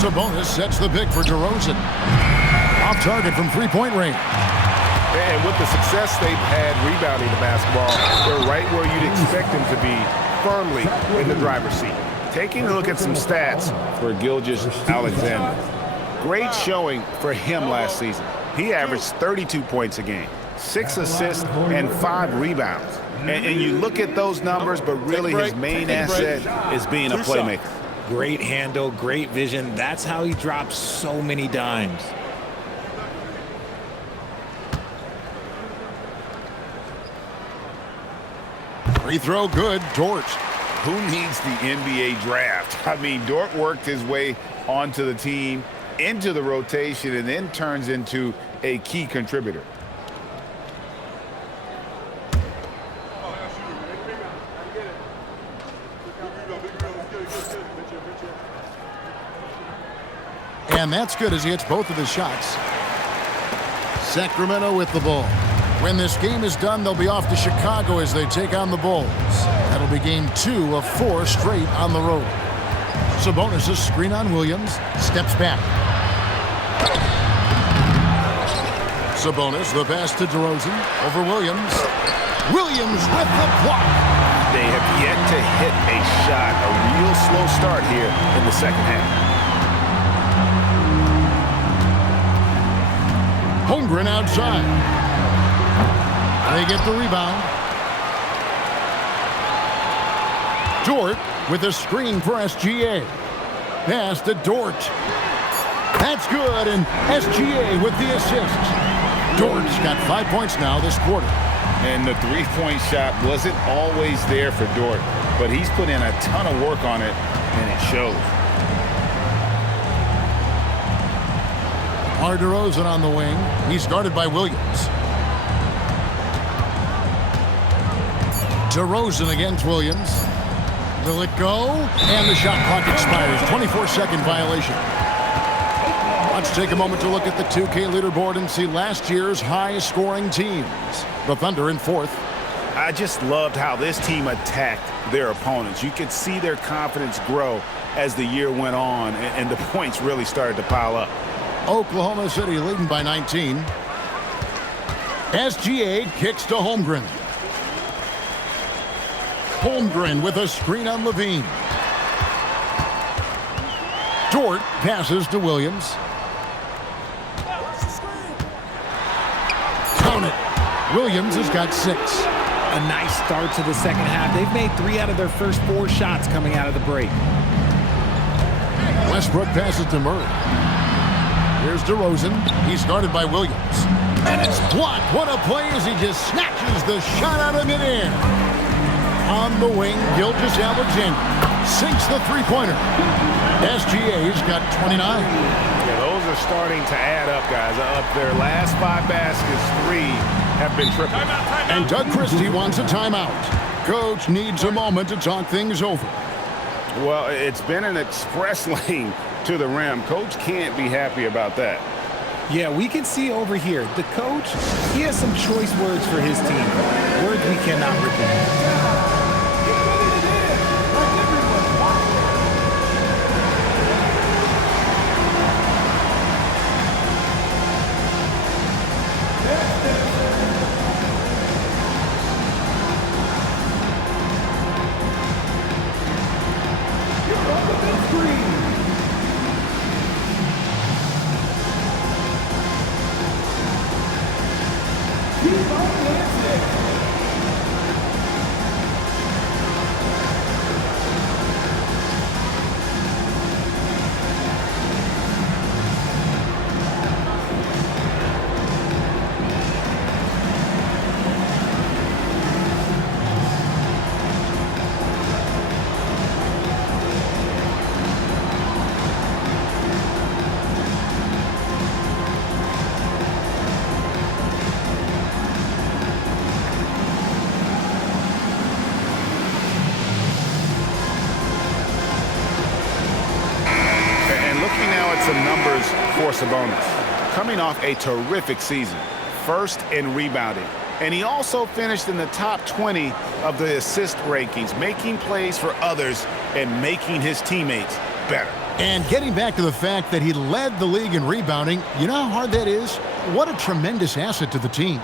Sabonis sets the pick for DeRozan. Off target from three-point range. And with the success they've had rebounding the basketball, they're right where you'd expect them to be, firmly in the driver's seat. Taking a look at some stats for Gilgeous-Alexander. Great showing for him last season. He averaged 32 points a game, 6 assists, and 5 rebounds. And you look at those numbers, but really his main asset is being a playmaker. Great handle, great vision. That's how he drops so many dimes. Free throw good, Dort. Who needs the NBA draft? I mean, Dort worked his way onto the team, into the rotation, and then turns into a key contributor. And that's good as he hits both of his shots. Sacramento with the ball. When this game is done, they'll be off to Chicago as they take on the Bulls. That'll be game 2 of 4 straight on the road. Sabonis' screen on Williams. Steps back. Sabonis, the pass to DeRozan. Over Williams. Williams with the block. They have yet to hit a shot. A real slow start here in the second half. Holmgren outside. They get the rebound. Dort with a screen for SGA. Pass to Dort. That's good, and SGA with the assist. Dort's got 5 points now this quarter. And the three-point shot wasn't always there for Dort, but he's put in a ton of work on it, and it shows. DeRozan on the wing. He's guarded by Williams. DeRozan against Williams. Will it go? And the shot clock expires. 24-second violation. Let's take a moment to look at the 2K leaderboard and see last year's high-scoring teams. The Thunder in 4th. I just loved how this team attacked their opponents. You could see their confidence grow as the year went on, and the points really started to pile up. Oklahoma City leading by 19. SGA kicks to Holmgren. Holmgren with a screen on Levine. Dort passes to Williams. Count it. Williams has got 6. A nice start to the second half. They've made 3 out of their first 4 shots coming out of the break. Westbrook passes to Murray. Here's DeRozan. He's guarded by Williams. And it's blocked. What a play as he just snatches the shot out of midair. On the wing, Gilgeous-Alexander sinks the three-pointer. SGA's got 29. Yeah, those are starting to add up, guys. Up their last 5 baskets, 3 have been triple. And Doug Christie wants a timeout. Coach needs a moment to talk things over. Well, it's been an express lane to the rim. Coach can't be happy about that. Yeah, we can see over here, the coach, he has some choice words for his team. Words we cannot repeat. Some numbers for Sabonis. Coming off a terrific season, first in rebounding, and he also finished in the top 20 of the assist rankings, making plays for others and making his teammates better. And getting back to the fact that he led the league in rebounding, you know how hard that is? What a tremendous asset to the team.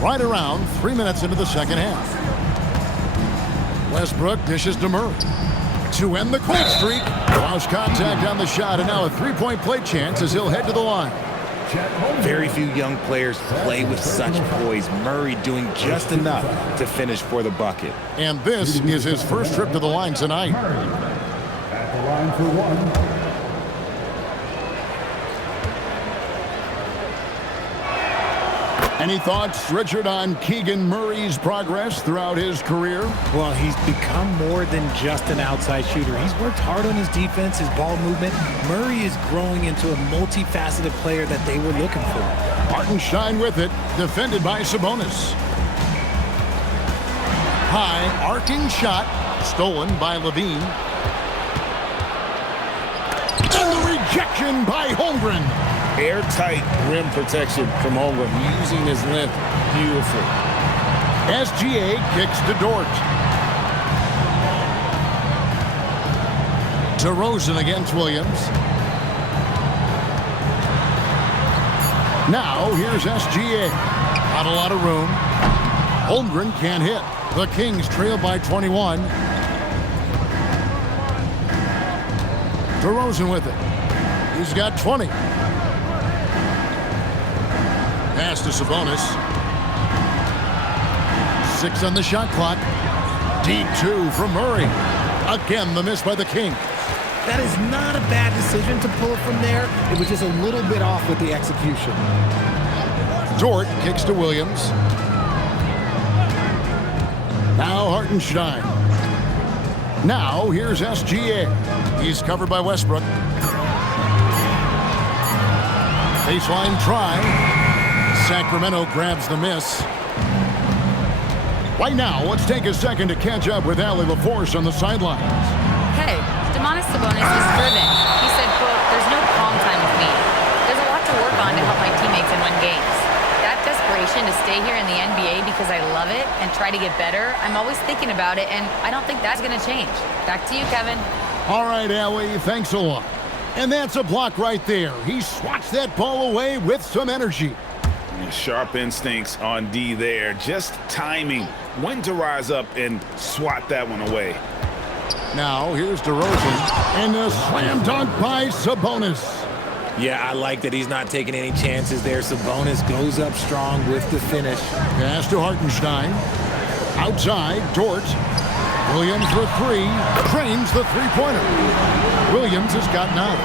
Right around 3 minutes into the second half. Westbrook dishes to Murray. To end the quick streak, lost contact on the shot, and now a three-point play chance as he'll head to the line. Very few young players play with such poise. Murray doing just enough to finish for the bucket. And this is his first trip to the line tonight. At the line for one. Any thoughts, Richard, on Keegan Murray's progress throughout his career? Well, he's become more than just an outside shooter. He's worked hard on his defense, his ball movement. Murray is growing into a multifaceted player that they were looking for. Hartenstein with it, defended by Sabonis. High, arcing shot, stolen by Levine. And the rejection by Holmgren. Airtight rim protection from Holmgren, using his length beautifully. SGA kicks to Dort. DeRozan against Williams. Now here's SGA. Not a lot of room. Holmgren can't hit. The Kings trail by 21. DeRozan with it. He's got 20. Pass to Sabonis. 6 on the shot clock. Deep 2 from Murray. Again, the miss by the King. That is not a bad decision to pull it from there. It was just a little bit off with the execution. Dort kicks to Williams. Now Hartenstein. Now here's SGA. He's covered by Westbrook. Baseline try. Sacramento grabs the miss. Right now, let's take a second to catch up with Allie LaForce on the sidelines. Hey, Domantas Sabonis is driven. He said, quote, "There's no calm time with me. There's a lot to work on to help my teammates and win games. That desperation to stay here in the NBA because I love it and try to get better, I'm always thinking about it, and I don't think that's going to change." Back to you, Kevin. All right, Allie, thanks a lot. And that's a block right there. He swats that ball away with some energy. Sharp instincts on D there. Just timing when to rise up and swat that one away. Now here's DeRozan and a slam dunk by Sabonis. Yeah, I like that he's not taking any chances there. Sabonis goes up strong with the finish. Pass to Hartenstein. Outside, Dort. Williams for 3. Drains the three-pointer. Williams has got 9.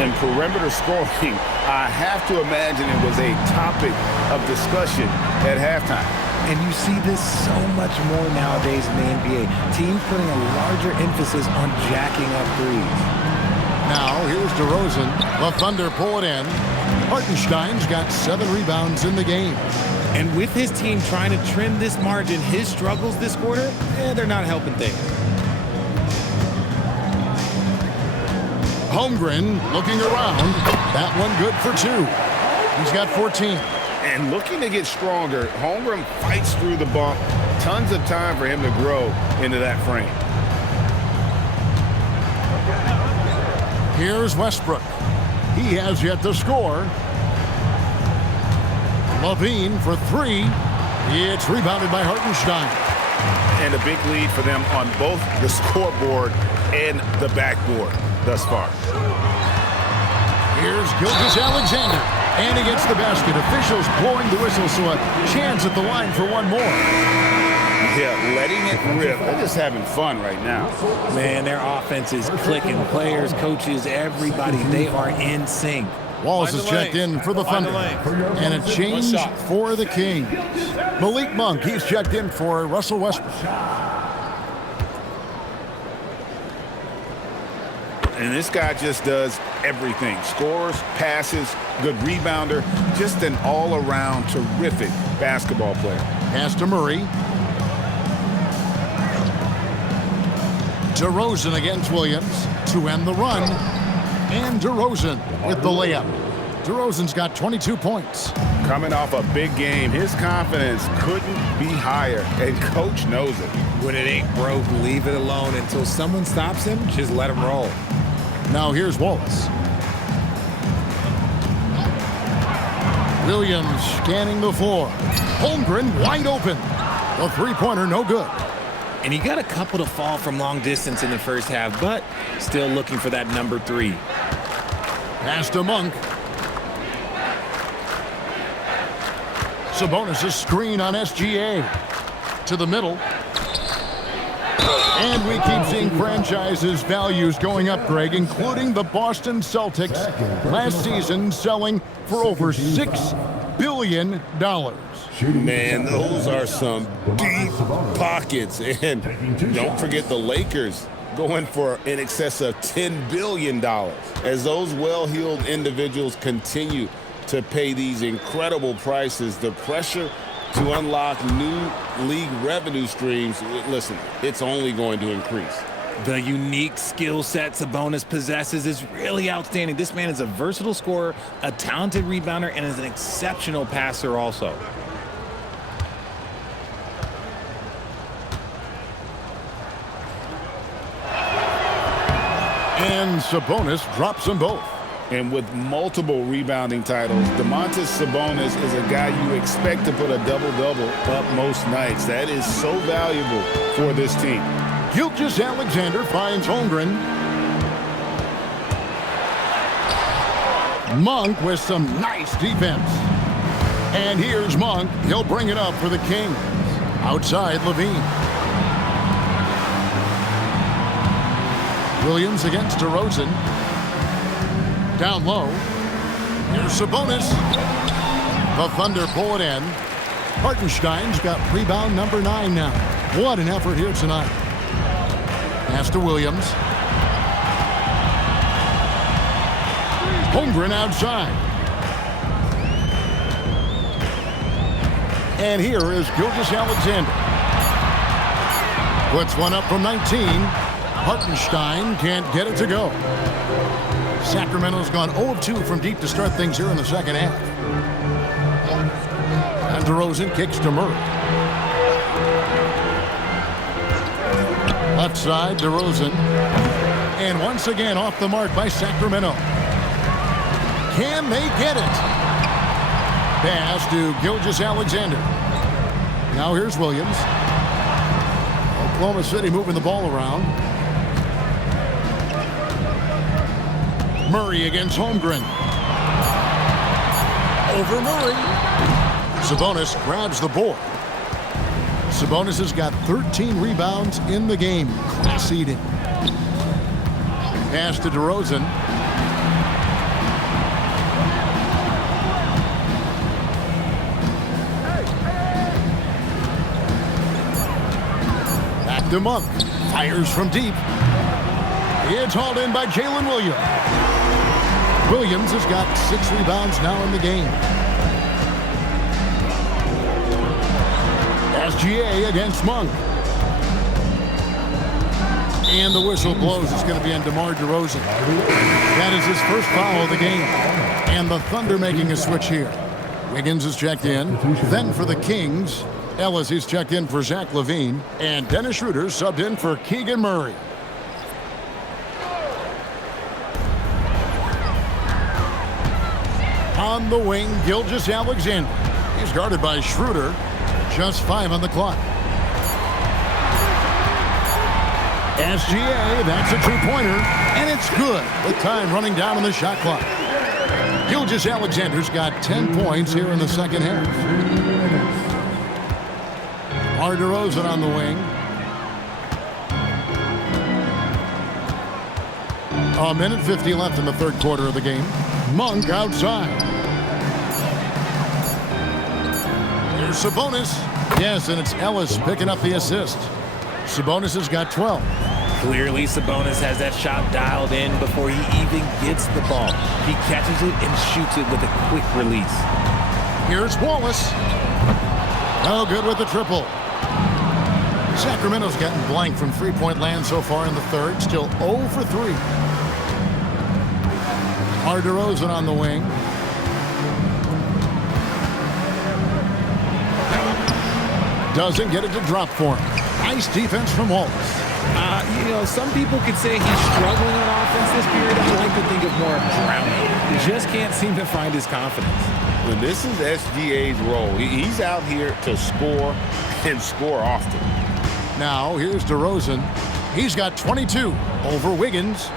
And perimeter scoring, I have to imagine it was a topic of discussion at halftime. And you see this so much more nowadays in the NBA. Teams putting a larger emphasis on jacking up threes. Now here's DeRozan. The Thunder pull it in. Hartenstein's got 7 rebounds in the game. And with his team trying to trim this margin, his struggles this quarter, they're not helping things. Holmgren looking around. That one good for 2. He's got 14. And looking to get stronger, Holmgren fights through the bump. Tons of time for him to grow into that frame. Here's Westbrook. He has yet to score. Levine for 3. It's rebounded by Hartenstein. And a big lead for them on both the scoreboard and the backboard thus far. Here's Gilgeous-Alexander. And he gets the basket. Officials blowing the whistle, so a chance at the line for one more. Yeah, letting it rip. They're just having fun right now. Man, their offense is clicking. Players, coaches, everybody, they are in sync. Wallace is checked in for the Thunder. And a change for the Kings. Malik Monk, he's checked in for Russell Westbrook. And this guy just does everything. Scores, passes, good rebounder. Just an all-around terrific basketball player. Pass to Murray. DeRozan against Williams to end the run. And DeRozan with the layup. DeRozan's got 22 points. Coming off a big game, his confidence couldn't be higher, and coach knows it. When it ain't broke, leave it alone until someone stops him. Just let him roll. Now here's Wallace. Williams scanning the floor. Holmgren wide open. The three-pointer no good. And he got a couple to fall from long distance in the first half, but still looking for that number 3. Pass to Monk. Sabonis' screen on SGA. To the middle. And we keep seeing franchises' values going up, Greg, including the Boston Celtics last season selling for over $6 billion. Man, those are some deep pockets. And don't forget the Lakers going for in excess of $10 billion. As those well-heeled individuals continue to pay these incredible prices, the pressure to unlock new league revenue streams, listen, it's only going to increase. The unique skill set Sabonis possesses is really outstanding. This man is a versatile scorer, a talented rebounder, and is an exceptional passer also. And Sabonis drops them both. And with multiple rebounding titles, Domantas Sabonis is a guy you expect to put a double-double up most nights. That is so valuable for this team. Gilgeous-Alexander finds Holmgren. Monk with some nice defense. And here's Monk. He'll bring it up for the Kings. Outside, Levine. Williams against DeRozan. Down low. Here's Sabonis. The Thunder pull it in. Hartenstein's got rebound number 9 now. What an effort here tonight. Pass to Williams. Holmgren outside. And here is Gilgeous-Alexander. Puts one up from 19. Hartenstein can't get it to go. Sacramento's gone 0 of 2 from deep to start things here in the second half. And DeRozan kicks to Murray. Left side, DeRozan. And once again off the mark by Sacramento. Can they get it? Pass to Gilgeous-Alexander. Now here's Williams. Oklahoma City moving the ball around. Murray against Holmgren. Over Murray. Sabonis grabs the board. Sabonis has got 13 rebounds in the game. Class eating. Pass to DeRozan. Back to Monk. Fires from deep. It's hauled in by Jalen Williams. Williams has got 6 rebounds now in the game. SGA against Monk. And the whistle blows. It's going to be on DeMar DeRozan. That is his first foul of the game. And the Thunder making a switch here. Wiggins is checked in. Then for the Kings, Ellis is checked in for Zach LaVine. And Dennis Schroeder subbed in for Keegan Murray. On the wing, Gilgeous-Alexander. He's guarded by Schroeder. Just 5 on the clock. SGA, that's a two-pointer, and it's good with time running down on the shot clock. Gilgeous-Alexander's got 10 points here in the second half. DeMar DeRozan on the wing. A minute 50 left in the third quarter of the game. Monk outside. Here's Sabonis. Yes, and it's Ellis picking up the assist. Sabonis has got 12. Clearly, Sabonis has that shot dialed in before he even gets the ball. He catches it and shoots it with a quick release. Here's Wallace. No good with the triple. Sacramento's gotten blank from three-point land so far in the third. Still 0 for 3. DeRozan on the wing. Doesn't get it to drop for him. Nice defense from Wallace. Some people could say he's struggling on offense this period. I like to think of more of drowning. He just can't seem to find his confidence. Well, this is SGA's role. He's out here to score and score often. Now, here's DeRozan. He's got 22 over Wiggins.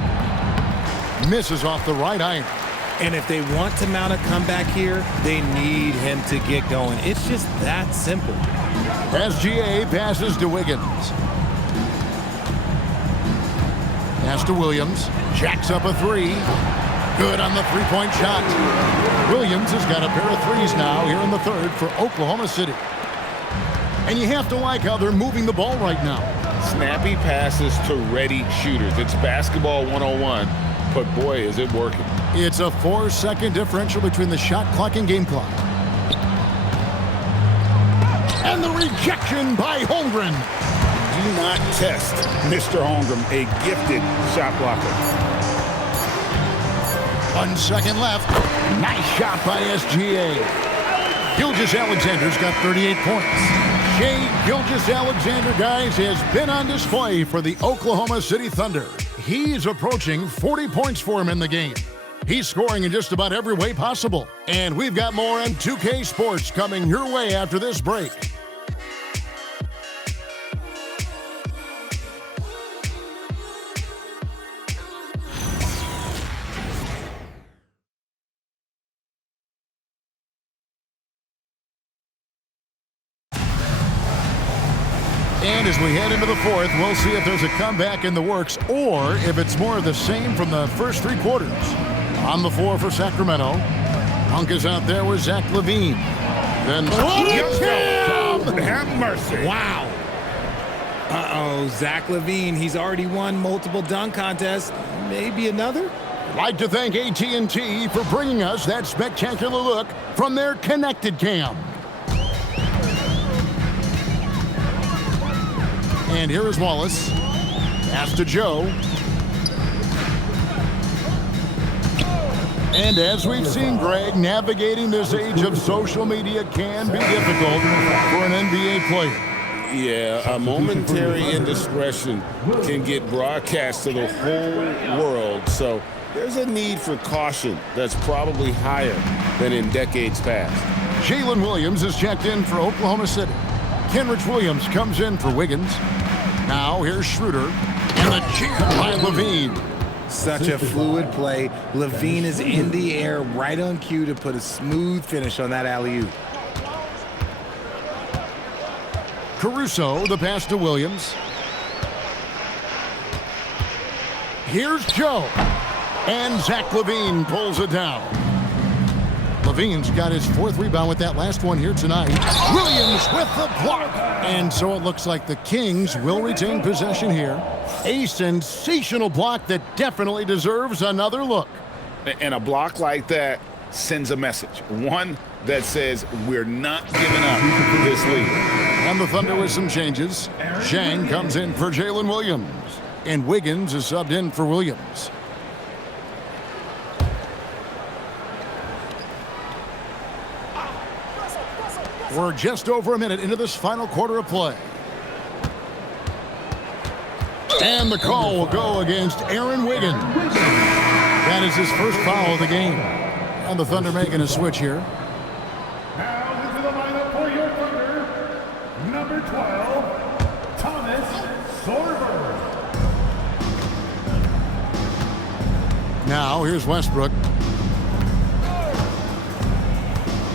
Misses off the right iron. And if they want to mount a comeback here, they need him to get going. It's just that simple. SGA passes to Wiggins. Pass to Williams. Jacks up a three. Good on the three-point shot. Williams has got a pair of threes now here in the third for Oklahoma City. And you have to like how they're moving the ball right now. Snappy passes to ready shooters. It's basketball 101, but boy, is it working. It's a 4-second differential between the shot clock and game clock. And the rejection by Holmgren. Do not test Mr. Holmgren, a gifted shot blocker. 1 second left. Nice shot by SGA. Gilgeous-Alexander's got 38 points. Shai Gilgeous-Alexander, guys, has been on display for the Oklahoma City Thunder. He's approaching 40 points for him in the game. He's scoring in just about every way possible. And we've got more on 2K Sports coming your way after this break. And as we head into the fourth, we'll see if there's a comeback in the works or if it's more of the same from the first three quarters. On the floor for Sacramento, Monk is out there with Zach LaVine. Then Have mercy. Wow. Uh-oh, Zach LaVine. He's already won multiple dunk contests. Maybe another? Like to thank AT&T for bringing us that spectacular look from their Connected Cam. And here is Wallace. Pass to Joe. And as we've seen, Greg, navigating this age of social media can be difficult for an NBA player. Yeah, a momentary indiscretion can get broadcast to the whole world. So there's a need for caution that's probably higher than in decades past. Jalen Williams is checked in for Oklahoma City. Kenrich Williams comes in for Wiggins. Now here's Schroeder. And the cheer by LaVine. Such a fluid play. LaVine is in the air right on cue to put a smooth finish on that alley-oop. Caruso, the pass to Williams. Here's Joe. And Zach LaVine pulls it down. LaVine's got his fourth rebound with that last one here tonight. Williams with the block. And so it looks like the Kings will retain possession here. A sensational block that definitely deserves another look. And a block like that sends a message. One that says we're not giving up this lead. And the Thunder with some changes. Zhang comes in for Jalen Williams. And Wiggins is subbed in for Williams. We're just over a minute into this final quarter of play. And the call will go against Aaron Wiggins. That is his first foul of the game. And the Thunder making a switch here. Now into the lineup for your Thunder, number 12, Thomas Sorber. Now here's Westbrook.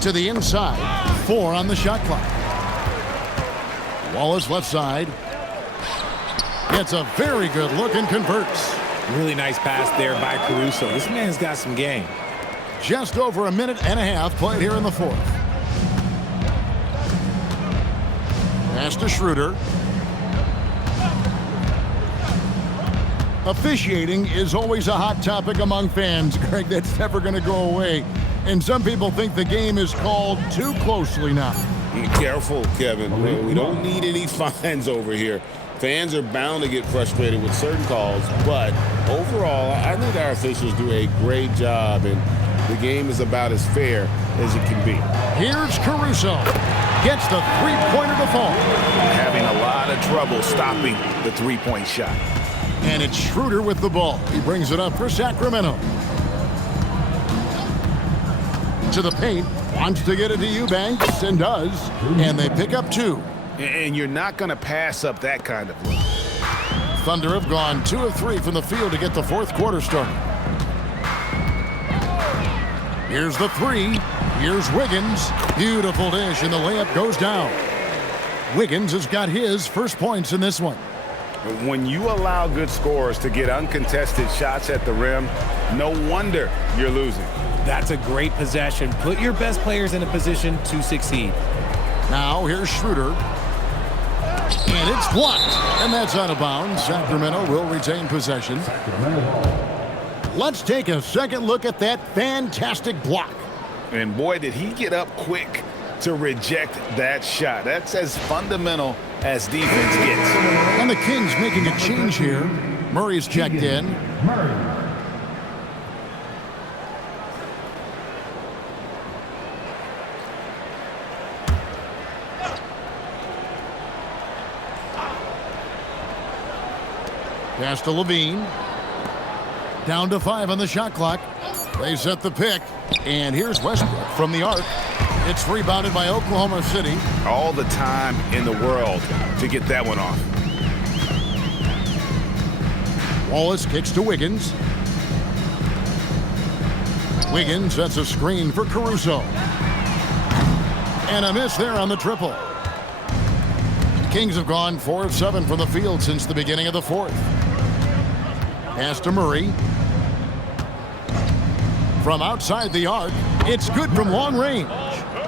To the inside. 4 on the shot clock. Wallace left side. Gets a very good look and converts. Really nice pass there by Caruso. This man's got some game. Just over a minute and a half played here in the fourth. Pass to Schroeder. Officiating is always a hot topic among fans, Greg. That's never going to go away. And some people think the game is called too closely now. Be careful, Kevin. We don't need any fines over here. Fans are bound to get frustrated with certain calls, but overall, I think our officials do a great job, and the game is about as fair as it can be. Here's Caruso. Gets the three-pointer to fall. Having a lot of trouble stopping the three-point shot. And it's Schroeder with the ball. He brings it up for Sacramento. To the paint. Wants to get it to Eubanks, and does. And they pick up 2. And you're not going to pass up that kind of look. Thunder have gone 2 of 3 from the field to get the fourth quarter started. Here's the 3. Here's Wiggins. Beautiful dish, and the layup goes down. Wiggins has got his first points in this one. When you allow good scorers to get uncontested shots at the rim, no wonder you're losing. That's a great possession. Put your best players in a position to succeed. Now here's Schroeder. And it's blocked. And that's out of bounds. Sacramento will retain possession. Let's take a second look at that fantastic block. And boy, did he get up quick to reject that shot. That's as fundamental as defense gets. And the Kings making a change here. Murray's checked in. Pass to Levine. Down to 5 on the shot clock. They set the pick. And here's Westbrook from the arc. It's rebounded by Oklahoma City. All the time in the world to get that one off. Wallace kicks to Wiggins. Wiggins sets a screen for Caruso. And a miss there on the triple. Kings have gone 4 of 7 from the field since the beginning of the fourth. Pass to Murray. From outside the arc, it's good from long range.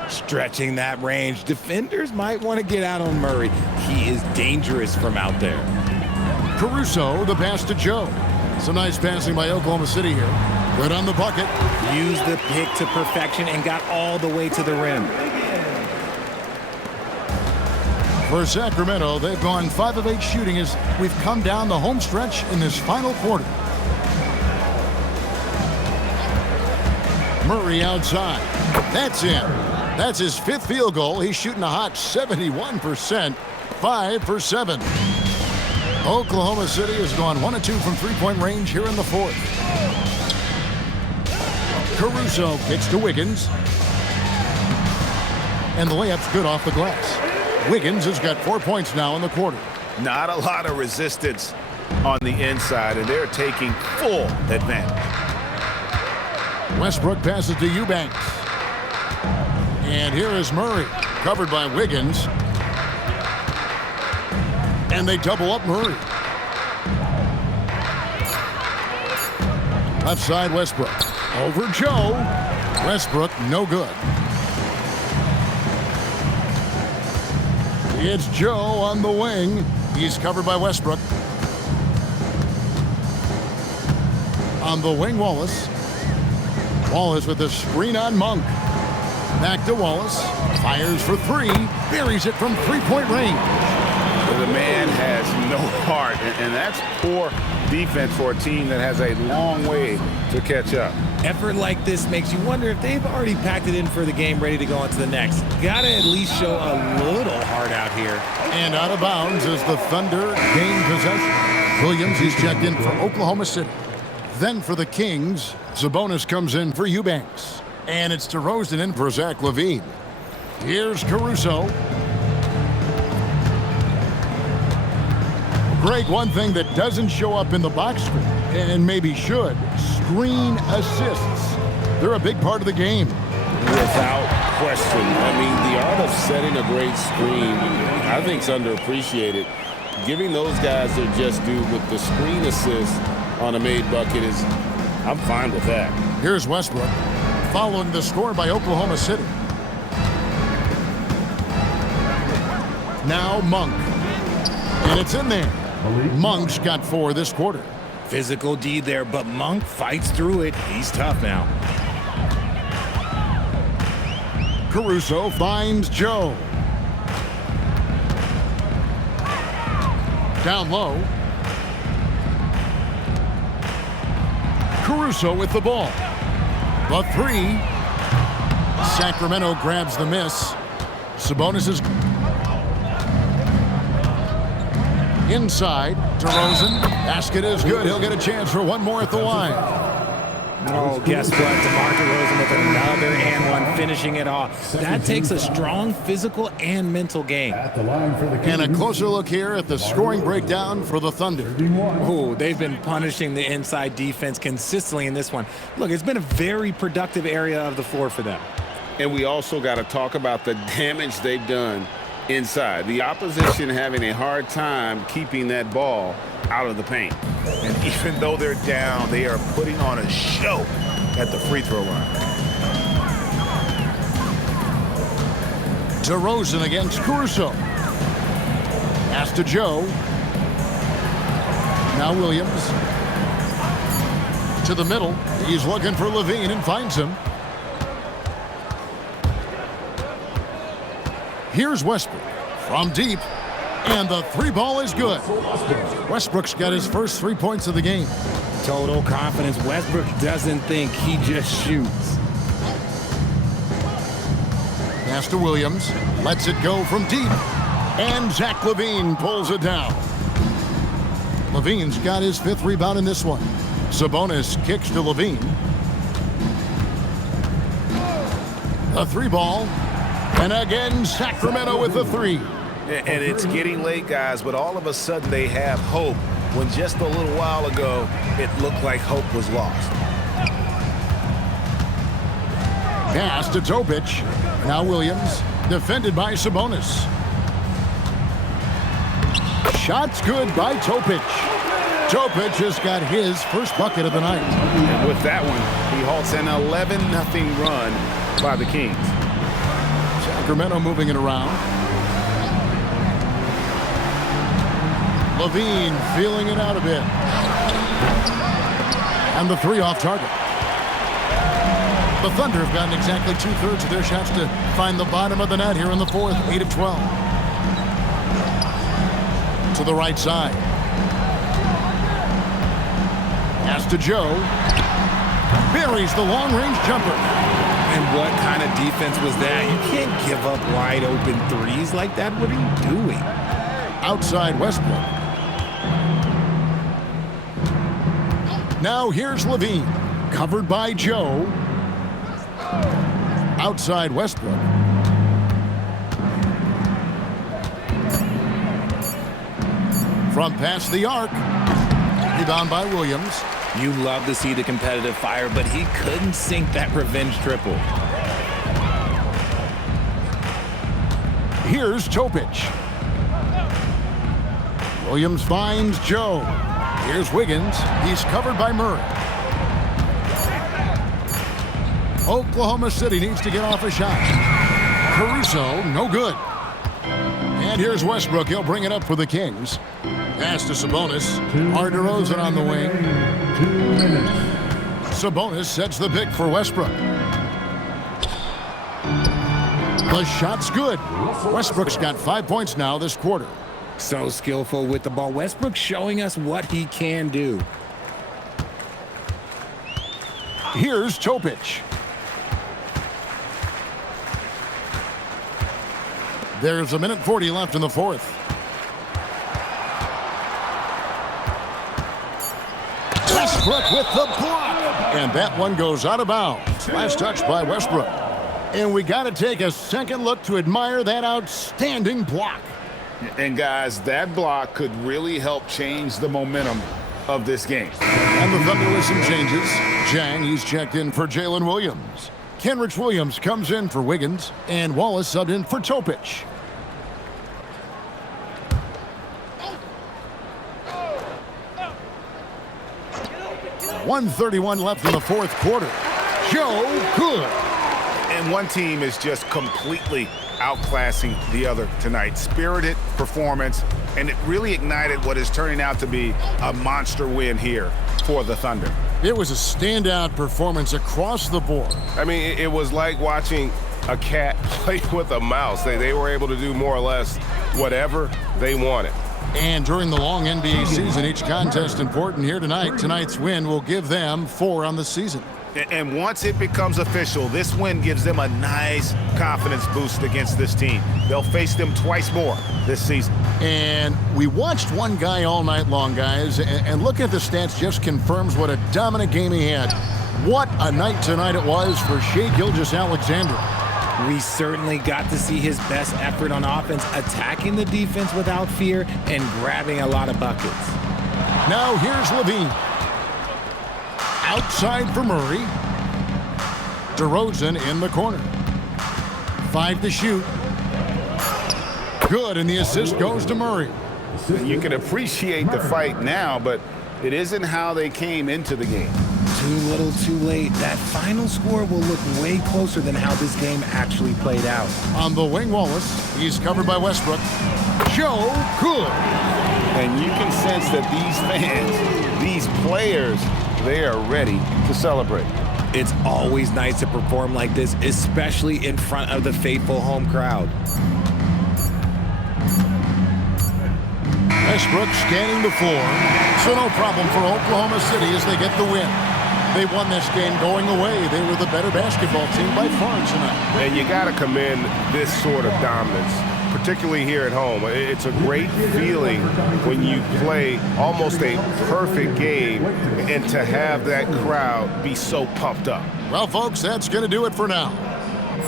Stretching that range. Defenders might want to get out on Murray. He is dangerous from out there. Caruso, the pass to Joe. Some nice passing by Oklahoma City here. Good on the bucket. Used the pick to perfection and got all the way to the rim. For Sacramento, they've gone 5 of 8 shooting as we've come down the home stretch in this final quarter. Murray outside. That's in. That's his 5th field goal. He's shooting a hot 71%. 5 for 7. Oklahoma City has gone 1 of 2 from three-point range here in the fourth. Caruso kicks to Wiggins. And the layup's good off the glass. Wiggins has got 4 points now in the quarter. Not a lot of resistance on the inside, and they're taking full advantage. Westbrook passes to Eubanks. And here is Murray, covered by Wiggins. And they double up Murray. Left side, Westbrook. Over Joe. Westbrook, no good. It's Joe on the wing. He's covered by Westbrook. On the wing, Wallace. Wallace with the screen on Monk. Back to Wallace. Fires for 3. Buries it from three-point range. The man has no heart, and that's poor defense for a team that has a long way to catch up. Effort like this makes you wonder if they've already packed it in for the game, ready to go on to the next. Gotta at least show a little heart out here. And out of bounds as the Thunder gain possession. Williams, he's checked in for Oklahoma City. Then for the Kings, Sabonis comes in for Eubanks. And it's DeRozan in for Zach LaVine. Here's Caruso. Greg, one thing that doesn't show up in the box score, and maybe should, screen assists. They're a big part of the game. Without question. I mean, the art of setting a great screen, I think, is underappreciated. Giving those guys their just due with the screen assist on a made bucket is, I'm fine with that. Here's Westbrook, following the score by Oklahoma City. Now Monk. And it's in there. Monk's got 4 this quarter. Physical D there, but Monk fights through it. He's tough now. Caruso finds Joe. Down low. Caruso with the ball. The 3. Sacramento grabs the miss. Sabonis is inside. DeRozan. Basket is good. He'll get a chance for one more at the line. Oh, guess what? DeMar DeRozan with another and one, finishing it off. That takes a strong physical and mental game. And a closer look here at the scoring breakdown for the Thunder. Oh, they've been punishing the inside defense consistently in this one. Look, it's been a very productive area of the floor for them. And we also got to talk about the damage they've done inside. The opposition having a hard time keeping that ball out of the paint. And even though they're down, they are putting on a show at the free throw line. DeRozan against Caruso. Pass to Joe. Now Williams. To the middle. He's looking for LaVine and finds him. Here's Westbrook from deep. And the 3-ball is good. Westbrook's got his first 3 points of the game. Total confidence. Westbrook doesn't think, he just shoots. Pass to Williams. Lets it go from deep. And Zach LaVine pulls it down. LaVine's got his 5th rebound in this one. Sabonis kicks to LaVine. The 3-ball. And again, Sacramento with the 3. And it's getting late, guys, but all of a sudden they have hope when just a little while ago it looked like hope was lost. Pass to Topic. Now Williams, defended by Sabonis. Shot's good by Topic. Topic has got his first bucket of the night. And with that one, he halts an 11-0 run by the Kings. Sacramento moving it around. LaVine feeling it out a bit. And the 3 off target. The Thunder have gotten exactly 2/3 of their shots to find the bottom of the net here in the 4th, 8 of 12. To the right side. Pass to Joe. Buries the long-range jumper. And what kind of defense was that? You can't give up wide open threes like that. What are you doing? Outside Westbrook. Now here's LaVine. Covered by Joe. Outside Westbrook. From past the arc. Rebound by Williams. You love to see the competitive fire, but he couldn't sink that revenge triple. Here's Topic. Williams finds Joe. Here's Wiggins. He's covered by Murray. Oklahoma City needs to get off a shot. Caruso, no good. And here's Westbrook. He'll bring it up for the Kings. Pass to Sabonis. DeRozan on the wing. 2 minutes. Sabonis sets the pick for Westbrook. The shot's good. Westbrook's got 5 points now this quarter. So skillful with the ball. Westbrook showing us what he can do. Here's Topic. There's 1:40 left in the fourth. Westbrook with the block. And that one goes out of bounds. Last touch by Westbrook. And we got to take a second look to admire that outstanding block. And guys, that block could really help change the momentum of this game. And the Thunder with some changes. Jang, he's checked in for Jalen Williams. Kenrich Williams comes in for Wiggins. And Wallace subbed in for Topic. .131 left in the fourth quarter. Joe Good. And one team is just completely outclassing the other tonight. Spirited performance, and it really ignited what is turning out to be a monster win here for the Thunder. It was a standout performance across the board. I mean, it was like watching a cat play with a mouse. They were able to do more or less whatever they wanted. And during the long NBA season, each contest important here tonight. Tonight's win will give them 4 on the season. And once it becomes official, this win gives them a nice confidence boost against this team. They'll face them twice more this season. And we watched one guy all night long, guys, and looking at the stats just confirms what a dominant game he had. What a night tonight it was for Shai Gilgeous-Alexander. We certainly got to see his best effort on offense, attacking the defense without fear and grabbing a lot of buckets. Now here's Levine. Outside for Murray. DeRozan in the corner. 5 to shoot. Good, and the assist goes to Murray. You can appreciate the fight now, but it isn't how they came into the game. Too little, too late. That final score will look way closer than how this game actually played out. On the wing, Wallace. He's covered by Westbrook. Joe Good. And you can sense that these fans, these players, they are ready to celebrate. It's always nice to perform like this, especially in front of the faithful home crowd. Westbrook scanning the floor. So no problem for Oklahoma City as they get the win. They won this game going away. They were the better basketball team by far tonight. And you got to commend this sort of dominance, particularly here at home. It's a great feeling when you play almost a perfect game and to have that crowd be so pumped up. Well, folks, that's going to do it for now.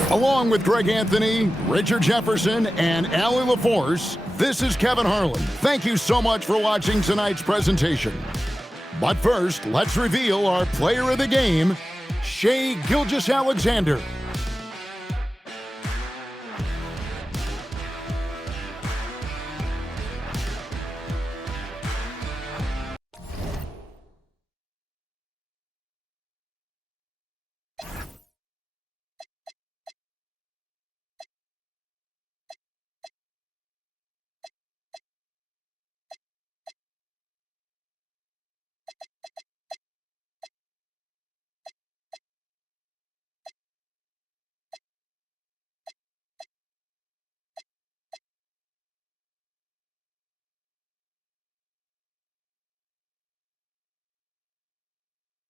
Along with Greg Anthony, Richard Jefferson, and Allie LaForce, this is Kevin Harlan. Thank you so much for watching tonight's presentation. But first, let's reveal our player of the game, Shai Gilgeous-Alexander.